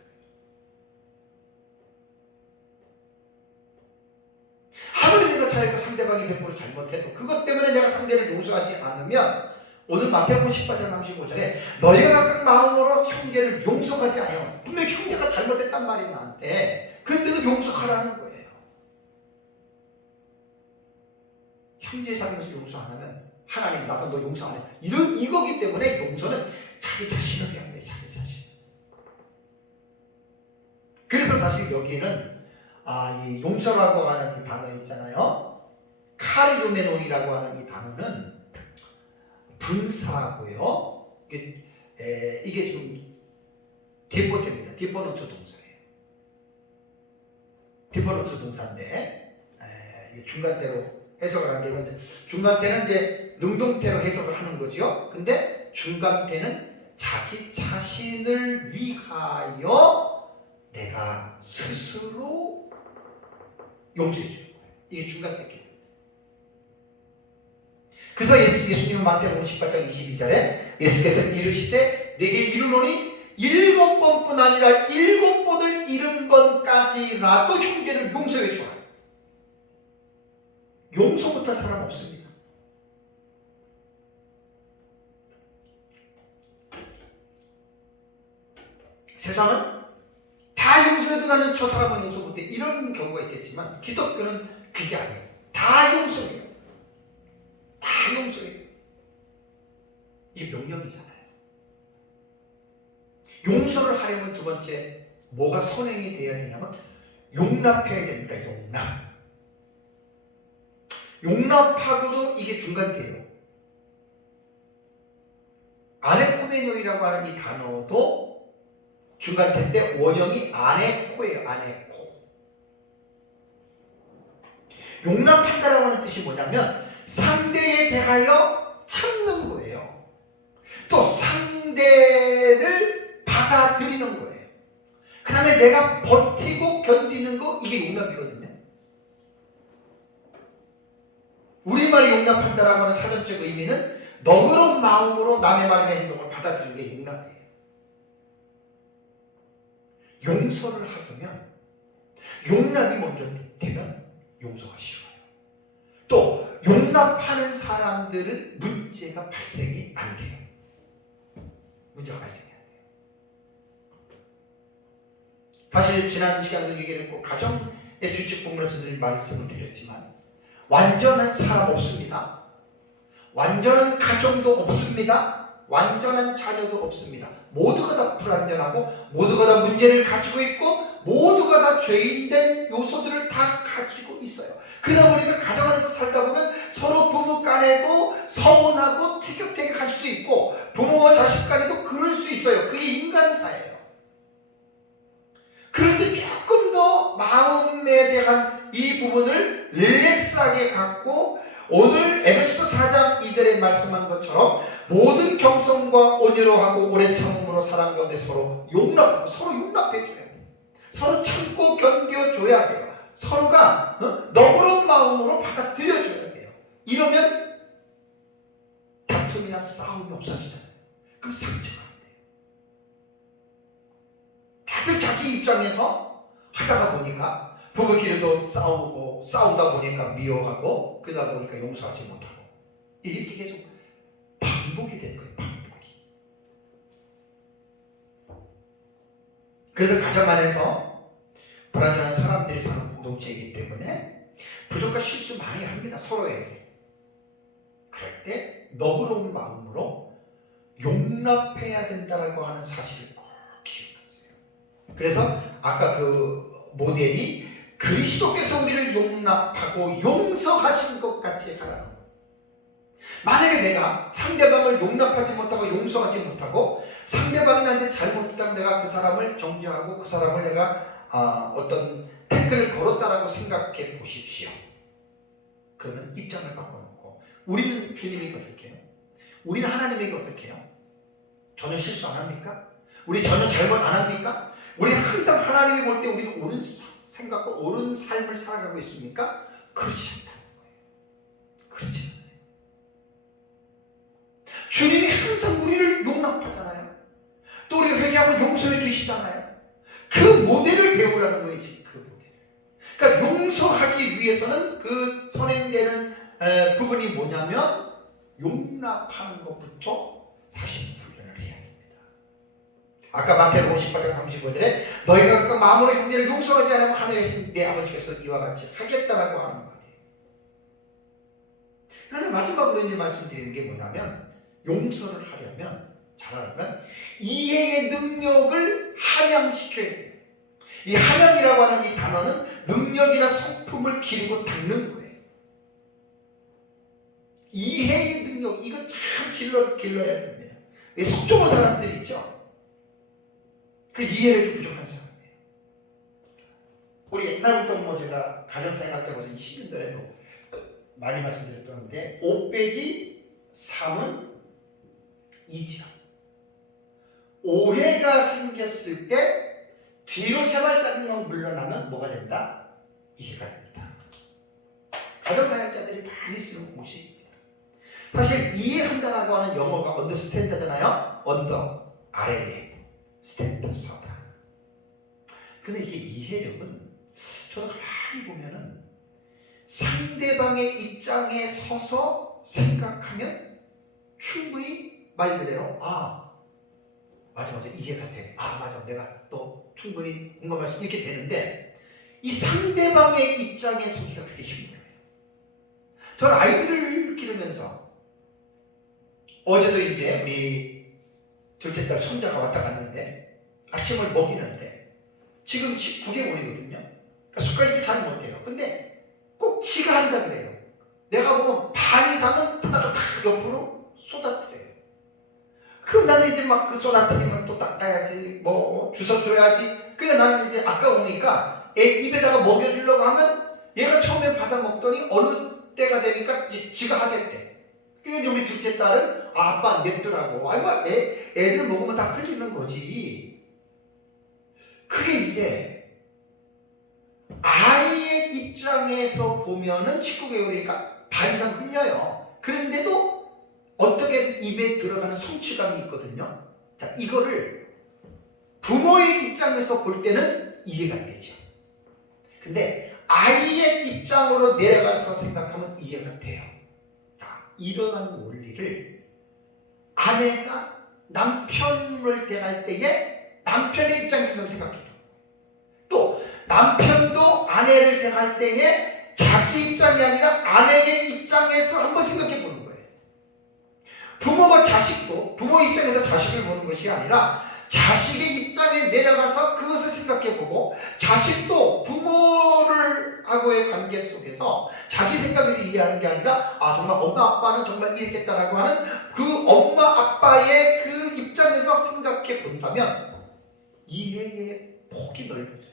아무리 내가 잘했고 상대방이 100% 잘못해도 그것 때문에 내가 상대를 용서하지 않으면 오늘 마태복음 18장 35절에 너희가 각각 마음으로 형제를 용서하지 아니하여, 분명히 형제가 잘못했단 말이 나한테, 근데도 용서하라는 거예요. 형제 사이에서 용서 안 하면 하나님 나도 너 용서 안 해, 이거기 때문에 용서는 자기 자신을 위한 거예요. 자기 자신. 그래서 사실 여기는 이 용서라고 하는 이 단어 있잖아요. 카리조메노이라고 하는 이 단어는 분사고요. 이게 지금 디포트입니다. 디포노트 동사예요. 디포노트 동사인데 이게 중간대로 해석을 하는 게, 중간대는 이제 능동태로 해석을 하는 거죠. 근데 중간대는 자기 자신을 위하여 내가 스스로 용서해 주는 거예요. 이게 중간대입니다. 그래서 예수님은 마태복음 18장 22절에 예수께서 이르시되 내게 이르노니 7번뿐 아니라 7번을 70번까지라도 형제를 용서해 주라. 용서 못할 사람 없습니다. 세상은 다 용서해도 나는 저 사람은 용서 못해, 이런 경우가 있겠지만 기독교는 그게 아니에요. 다 용서해요. 다 용서해요. 이게 명령이잖아요. 용서를 하려면 두 번째 뭐가 선행이 돼야 되냐면 용납해야 됩니다. 용납하고도 이게 중간대예요. 아네코메노이라고 하는 이 단어도 중간대인데 원형이 아네코예요. 아네코. 용납한다라고 하는 뜻이 뭐냐면 상대에 대하여 참는 거예요. 또 상대를 받아들이는 거예요. 그 다음에 내가 버티고 견디는 거, 이게 용납이거든요. 우리말이 용납한다라고 하는 사전적 의미는 너그러운 마음으로 남의 말이나 행동을 받아들이는 게 용납이에요. 용서를 하려면 용납이 먼저 되면 용서가 쉬워요. 또 용납하는 사람들은 문제가 발생이 안 돼요. 문제가 발생이 안 돼요. 사실 지난 시간에도 얘기를 했고 가정의 주책 본문에서 늘 말씀을 드렸지만 완전한 사람 없습니다. 완전한 가정도 없습니다. 완전한 자녀도 없습니다. 모두가 다 불완전하고 모두가 다 문제를 가지고 있고 모두가 다 죄인된 요소들을 다 가지고 있어요. 그러다 보니까 가정 안에서 살다 보면 서로 부부 간에도 서운하고 티격태격 할 수 있고 부모와 자식 간에도 그럴 수 있어요. 그게 인간사예요. 그런데 조금 더 마음에 대한 이 부분을 릴렉스하게 갖고 오늘 에베소서 4장 2절에 말씀한 것처럼 모든 겸손과 온유로 하고 오래 참음으로 사랑 가운데 서로 용납해줘야 돼요. 서로 참고 견뎌줘야 돼요. 서로가 너그러운 마음으로 받아들여줘야 돼요. 이러면 다툼이나 싸움이 없어지잖아요. 그럼 상처가 안 돼요. 다들 자기 입장에서 하다가 보니까 부부끼리도 싸우다 보니까 미워하고 그러다 보니까 용서하지 못하고 이렇게 계속 반복이 된 거예요. 반복이. 그래서 가정 안에서 불완전한 사람들이 사는 공동체이기 때문에 부족과 실수 많이 합니다. 서로에게. 그럴 때 너그러운 마음으로 용납해야 된다고 하는 사실을 꼭 기억하세요. 그래서 아까 그 모델이 그리스도께서 우리를 용납하고 용서하신 것 같이 하라는 거예요. 만약에 내가 상대방을 용납하지 못하고 용서하지 못하고 상대방이 나한테 잘못했다면 내가 그 사람을 정죄하고 그 사람을 내가 어떤 태클을 걸었다라고 생각해 보십시오. 그러면 입장을 바꿔놓고 우리는 주님에게 어떻게 해요? 우리는 하나님에게 어떻게 해요? 전혀 실수 안 합니까? 우리 전혀 잘못 안 합니까? 우리는 항상 하나님이 볼 때 우리는 옳은 생각과 옳은 삶을 살아가고 있습니까? 그렇지 않다는 거예요. 그렇지 않아요. 주님이 항상 우리를 용납하잖아요. 또 우리가 회개하고 용서해 주시잖아요. 그 모델을 배우라는 거예요. 지금 그 모델을. 그러니까 용서하기 위해서는 그 선행되는 부분이 뭐냐면 용납하는 것부터 사실 훈련을 해야 됩니다. 아까 마태복음 18장 35절에 너희가 그 마음으로 형제를 용서하지 않으면 하늘에 계신 내 아버지께서 이와 같이 하겠다라고 하는 말이에요. 그런데 마지막으로 이제 말씀드리는 게 뭐냐면 용서를 하려면 잘하려면 이해의 능력을 함양시켜야 돼요. 이 함양이라고 하는 이 단어는 능력이나 성품을 기르고 닦는 거예요. 이해의 능력, 이거 참 길러야 됩니다. 속 좁은 사람들이 있죠. 그 이해력이 부족한 사람이에요. 우리 옛날부터 뭐 제가 가정생활 때 벌써 20년 전에도 많이 말씀드렸던데 5 빼기 3은 2죠. 오해가 생겼을 때 뒤로 3발자국만 물러나면 뭐가 된다? 이해가 됩니다. 가정사역자들이 많이 쓰는 공식입니다. 사실 이해한다라고 하는 영어가 언더스탠드잖아요. 언더, 아래에 스탠드 서다. 근데 이게 이해력은 저도 가만히 보면은 상대방의 입장에 서서 생각하면 충분히 말 그대로 맞아 이해가 돼. 맞아 내가 또 충분히 공감할 수 이렇게 되는데 이 상대방의 입장에 서기가 그렇게 힘들어요. 저는 아이들을 기르면서 어제도 이제 우리 둘째 딸 손자가 왔다 갔는데 아침을 먹이는데 지금 19개월이거든요. 그러니까 숟가락이 잘 못해요. 근데 꼭 지가 한다 그래요. 내가 보면 반 이상은 뜯어서 탁 옆으로 쏟아뜨려요. 그럼 나는 이제 막 그 쏟아뜨리면 또 닦아야지, 뭐 주워줘야지. 그래 나는 이제 아까우니까 애 입에다가 먹여주려고 하면 얘가 처음에 받아 먹더니 어느 때가 되니까 이제 지가 하겠대. 그러니까 우리 둘째 딸은 아빠 냅두라고. 애들 먹으면 다 흘리는 거지. 그게 이제 아이의 입장에서 보면은 19개월이니까 반 이상 흘려요. 그런데도 어떻게든 입에 들어가는 성취감이 있거든요. 자, 이거를 부모의 입장에서 볼 때는 이해가 안 되죠. 근데 아이의 입장으로 내려가서 생각하면 이해가 돼요. 자, 이러한 원리를 아내가 남편을 대할 때에 남편의 입장에서 생각해요. 또 남편도 아내를 대할 때에 자기 입장이 아니라 아내의 입장에서 한번 생각해 보는 거예요. 부모가 자식도 부모의 입장에서 자식을 보는 것이 아니라 자식의 입장에 내려가서 그것을 생각해보고 자식도 부모를 하고의 관계 속에서 자기 생각에서 이해하는 게 아니라 정말 엄마 아빠는 정말 이랬겠다라고 하는 그 엄마 아빠의 그 입장에서 생각해 본다면 이해의 폭이 넓어져요.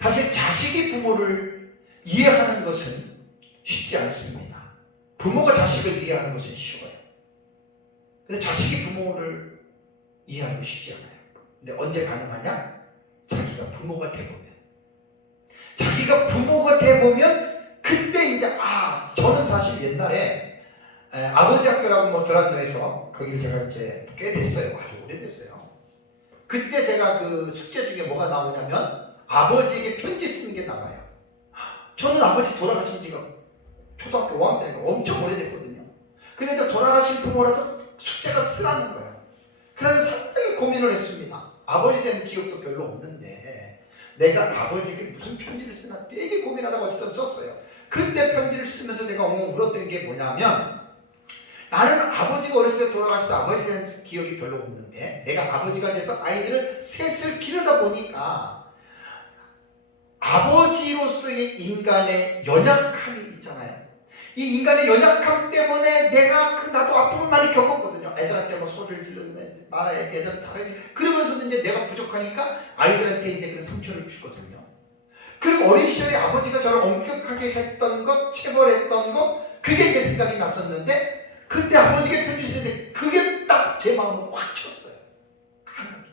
사실 자식이 부모를 이해하는 것은 쉽지 않습니다. 부모가 자식을 이해하는 것은 쉬워요. 근데 자식이 부모를 이해하는 건 쉽지 않아요. 근데 언제 가능하냐? 자기가 부모가 돼보면. 자기가 부모가 돼보면 그때 이제 저는 사실 옛날에 아버지 학교라고 뭐 도란도에서 거기를 제가 이제 꽤 됐어요. 아주 오래됐어요. 그때 제가 그 숙제 중에 뭐가 나오냐면 아버지에게 편지 쓰는 게 나와요. 저는 아버지 돌아가신 지가 초등학교 5학년이니까 엄청 오래됐거든요. 근데 또 돌아가신 부모라서 숙제가 쓰라는 거예요. 그래서 상당히 고민을 했습니다. 아버지에 대한 기억도 별로 없는데 내가 아버지에게 무슨 편지를 쓰나 되게 고민하다가 어쨌든 썼어요. 그때 편지를 쓰면서 내가 엉엉 울었던 게 뭐냐면 나는 아버지가 어렸을 때 돌아가셔서 아버지에 대한 기억이 별로 없는데 내가 아버지가 돼서 아이들을 셋을 기르다 보니까 아버지로서의 인간의 연약함이 있잖아요. 이 인간의 연약함 때문에 내가 나도 아픔을 많이 겪었거든요. 애들한테 뭐 소리를 지르면 말아야지, 애들한테 하야지. 그러면서도 이제 내가 부족하니까 아이들한테 이제 그런 상처를 주거든요. 그리고 어린 시절에 아버지가 저를 엄격하게 했던 것, 체벌했던 것, 그게 내 생각이 났었는데, 그때 아버지가 편지 쓰는데 그게 딱 제 마음을 확 쳤어요. 강하게.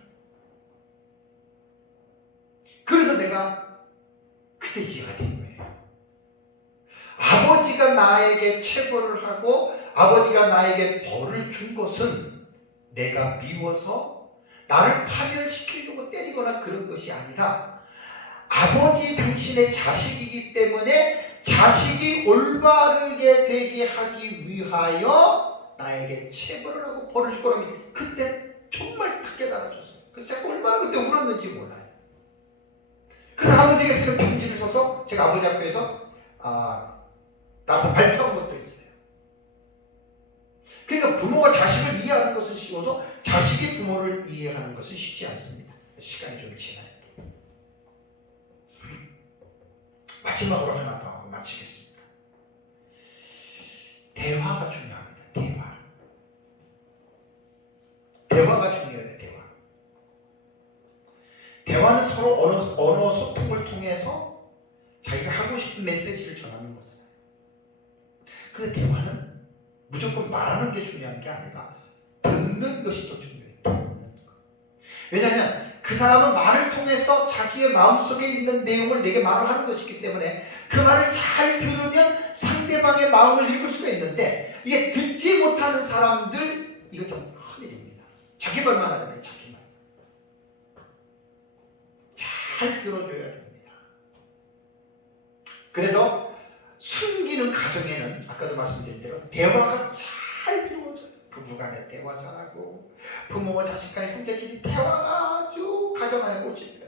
그래서 내가 그때 이해가 된 거예요. 아버지가 나에게 체벌을 하고 아버지가 나에게 벌을 준 것은 내가 미워서 나를 파멸시키려고 때리거나 그런 것이 아니라 아버지 당신의 자식이기 때문에 자식이 올바르게 되게 하기 위하여 나에게 체벌을 하고 벌을 줄 거라는 게 그때 정말 딱 깨달아졌어요. 그래서 제가 얼마나 그때 울었는지 몰라요. 그래서 아버지에게 쓰는 편지를 써서 제가 아버지 학교에서 나와서 발표한 것도 있어요. 그러니까 부모가 자식을 이해하는 것은 쉬워도 자식이 부모를 이해하는 것은 쉽지 않습니다. 시간이 좀 지나야 돼요. 마지막으로 하나 더 하고 마치겠습니다. 대화가 중요합니다. 대화가 중요해요. 대화는 서로 언어 소통을 통해서 자기가 하고 싶은 메시지를 전하는 거잖아요. 근데 대화는 무조건 말하는 게 중요한 게 아니라 듣는 것이 더 중요해요. 왜냐하면 그 사람은 말을 통해서 자기의 마음속에 있는 내용을 내게 말을 하는 것이기 때문에 그 말을 잘 들으면 상대방의 마음을 읽을 수가 있는데, 이게 듣지 못하는 사람들, 이거 좀 큰일입니다. 자기 말만 하잖아요. 자기 말. 잘 들어줘야 됩니다. 그래서 숨기는 가정에는 아까도 말씀드린 대로 대화가 잘 이루어져요. 부부간에 대화 잘하고 부모와 자식 간의 형제끼리 대화가 아주 가정 안에 꽂힙니다.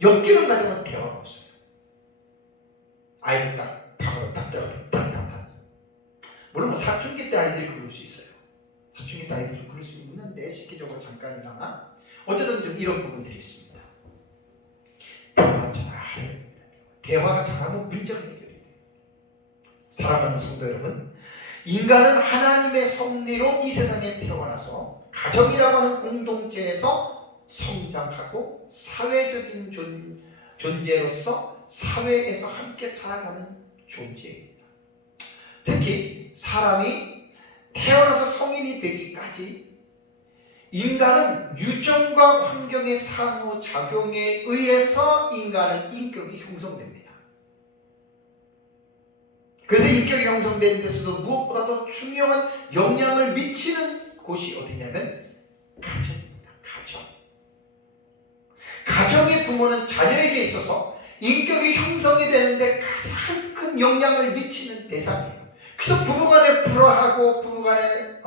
엮이는 가정은 대화가 없어요. 아이들 딱 방으로 딱 들어가면 딱딱딱. 물론 뭐 사춘기 때 아이들이 그럴 수 있어요. 사춘기 때 아이들이 그럴 수 있는데 시기적으로 잠깐이나마 어쨌든 좀 이런 부분들이 있습니다. 대화가 잘해야 됩니다. 대화가 잘하면 문제가 해결이 돼요. 사랑하는 성도 여러분, 인간은 하나님의 섭리로 이 세상에 태어나서 가정이라고 하는 공동체에서 성장하고 사회적인 존재로서 사회에서 함께 살아가는 존재입니다. 특히 사람이 태어나서 성인이 되기까지 인간은 유전과 환경의 상호작용에 의해서 인간은 인격이 형성됩니다. 그래서 인격이 형성되는 데서도 무엇보다도 중요한 영향을 미치는 곳이 어디냐면 가정입니다. 가정의 부모는 자녀에게 있어서 인격이 형성이 되는데 가장 큰 영향을 미치는 대상이에요. 그래서 부부간에 불화하고 부부간에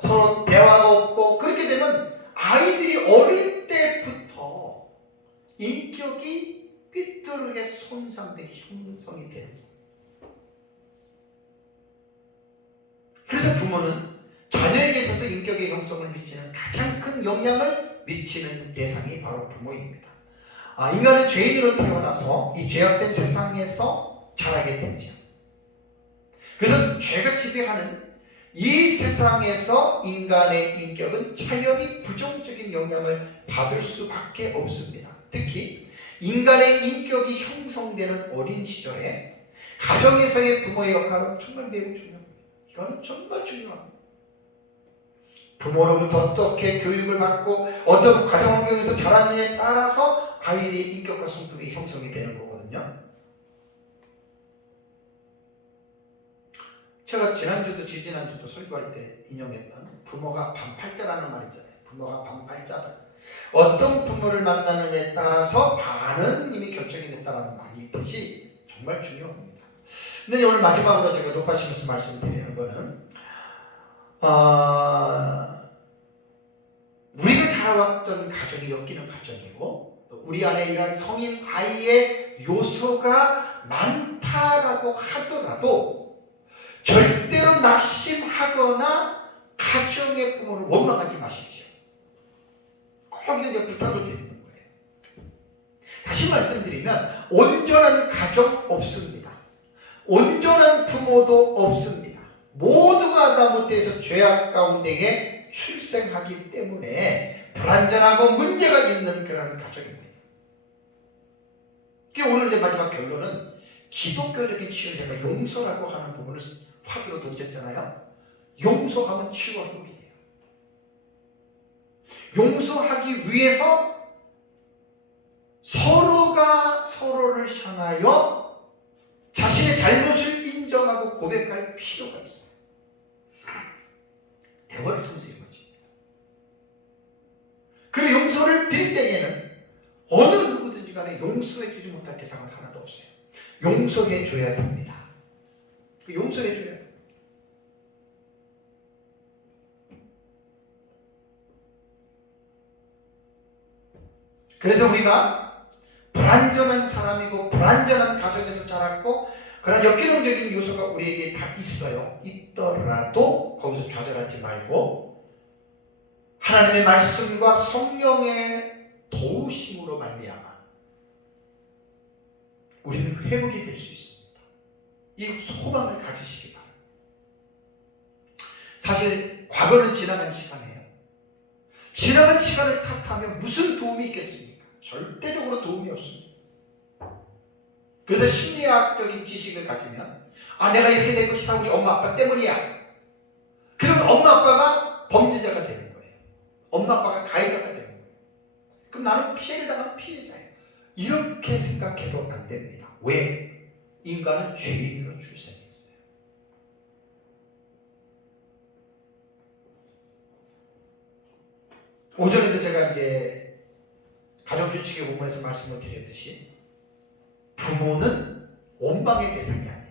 서로 대화가 없고 그렇게 되면 아이들이 어릴 때부터 인격이 삐뚤게 손상되기 형성이 돼요. 그래서 부모는 자녀에게 있어서 인격의 형성을 미치는 가장 큰 영향을 미치는 대상이 바로 부모입니다. 인간은 죄인으로 태어나서 이 죄악된 세상에서 자라게 되죠. 그래서 죄가 지배하는 이 세상에서 인간의 인격은 자연히 부정적인 영향을 받을 수밖에 없습니다. 특히 인간의 인격이 형성되는 어린 시절에 가정에서의 부모의 역할은 정말 매우 중요합니다. 이거는 정말 중요합니다. 부모로부터 어떻게 교육을 받고 어떤 가정 환경에서 자라느냐에 따라서 아이의 인격과 성품이 형성이 되는 거거든요. 제가 지난주도 지지난주도 설교할 때 인용했던 부모가 반팔자라는 말 있잖아요. 부모가 반팔자다. 어떤 부모를 만나느냐에 따라서 반은 이미 결정이 됐다는 말이 있듯이 정말 중요합니다. 근데 오늘 마지막으로 제가 높아지면서 말씀드리는 거는 우리가 자라왔던 가정이 엮이는 가정이고 우리 안에 이런 성인 아이의 요소가 많다라고 하더라도 절대로 낙심하거나 가정의 부모를 원망하지 마십시오. 꼭 이제 부탁을 드리는 거예요. 다시 말씀드리면 온전한 가정 없습니다. 온전한 부모도 없습니다. 모두가 다 못해서 죄악 가운데에 출생하기 때문에 불완전하고 문제가 있는 그런 가정입니다. 오늘 이제 마지막 결론은 기독교적인 치유, 제가 용서라고 하는 부분을 화두로 던졌잖아요. 용서하면 치유가 회복이 돼요. 용서하기 위해서 서로가 서로를 향하여 자신의 잘못을 인정하고 고백할 필요가 있어요. 대화를 통해서 이루어집니다. 그 용서를 빌 때에는 어느 누구든지 간에 용서해 주지 못할 대상은 하나도 없어요. 용서해 줘야 됩니다. 용서해 줘야 돼요. 그래서 우리가 불완전한 사람이고 불완전한 가정에서 자랐고 그런 역기능적인 요소가 우리에게 다 있어요. 있더라도 거기서 좌절하지 말고 하나님의 말씀과 성령의 도우심으로 말미암아 우리는 회복이 될 수 있습니다. 이 소망을 가지시기 바랍니다. 사실 과거는 지나간 시간이에요. 지나간 시간을 탓하면 무슨 도움이 있겠습니까? 절대적으로 도움이 없습니다. 그래서 심리학적인 지식을 가지면 내가 이렇게 된 것이 다 우리 엄마 아빠 때문이야. 그러면 엄마 아빠가 범죄자가 되는 거예요. 엄마 아빠가 가해자가 되는 거예요. 그럼 나는 피해를 당한 피해자예요. 이렇게 생각해도 안 됩니다. 왜? 인간은 죄인으로 출생했어요. 오전에도 제가 이제 가정주치기 본문에서 말씀을 드렸듯이 부모는 원망의 대상이 아니에요.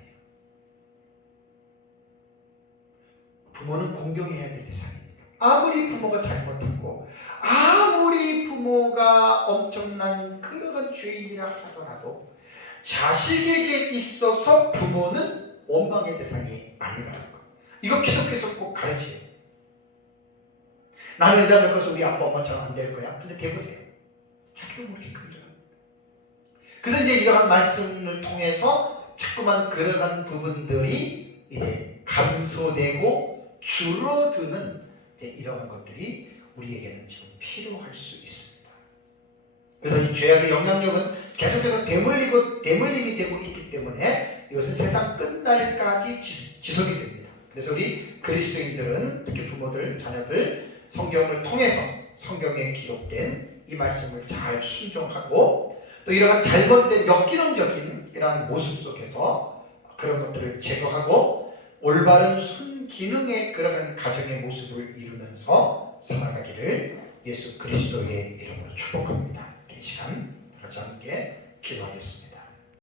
부모는 공경해야 될 대상입니다. 아무리 부모가 잘못했고 아무리 부모가 엄청난 그러한 죄인이라 하더라도 자식에게 있어서 부모는 원망의 대상이 아니라는 거. 이거 기독교에서 꼭 가르쳐요. 나는 일단 그것은 우리 아빠 엄마처럼 안 될 거야. 근데 대보세요. 자기도 모르게 그 일을 합니다. 그래서 이제 이러한 말씀을 통해서 자꾸만 그러한 부분들이 이제 감소되고 줄어드는 이제 이러한 것들이 우리에게는 지금 필요할 수 있습니다. 그래서 이 죄악의 영향력은 계속해서 대물림이 되고 있기 때문에 이것은 세상 끝날까지 지속이 됩니다. 그래서 우리 그리스도인들은 특히 부모들, 자녀들 성경을 통해서 성경에 기록된 이 말씀을 잘 순종하고 또 이러한 잘못된 역기능적인 이러한 모습 속에서 그런 것들을 제거하고 올바른 순기능의 그러한 가정의 모습을 이루면서 살아가기를 예수 그리스도의 이름으로 축복합니다. 이 시간 같이 함께 기도하겠습니다.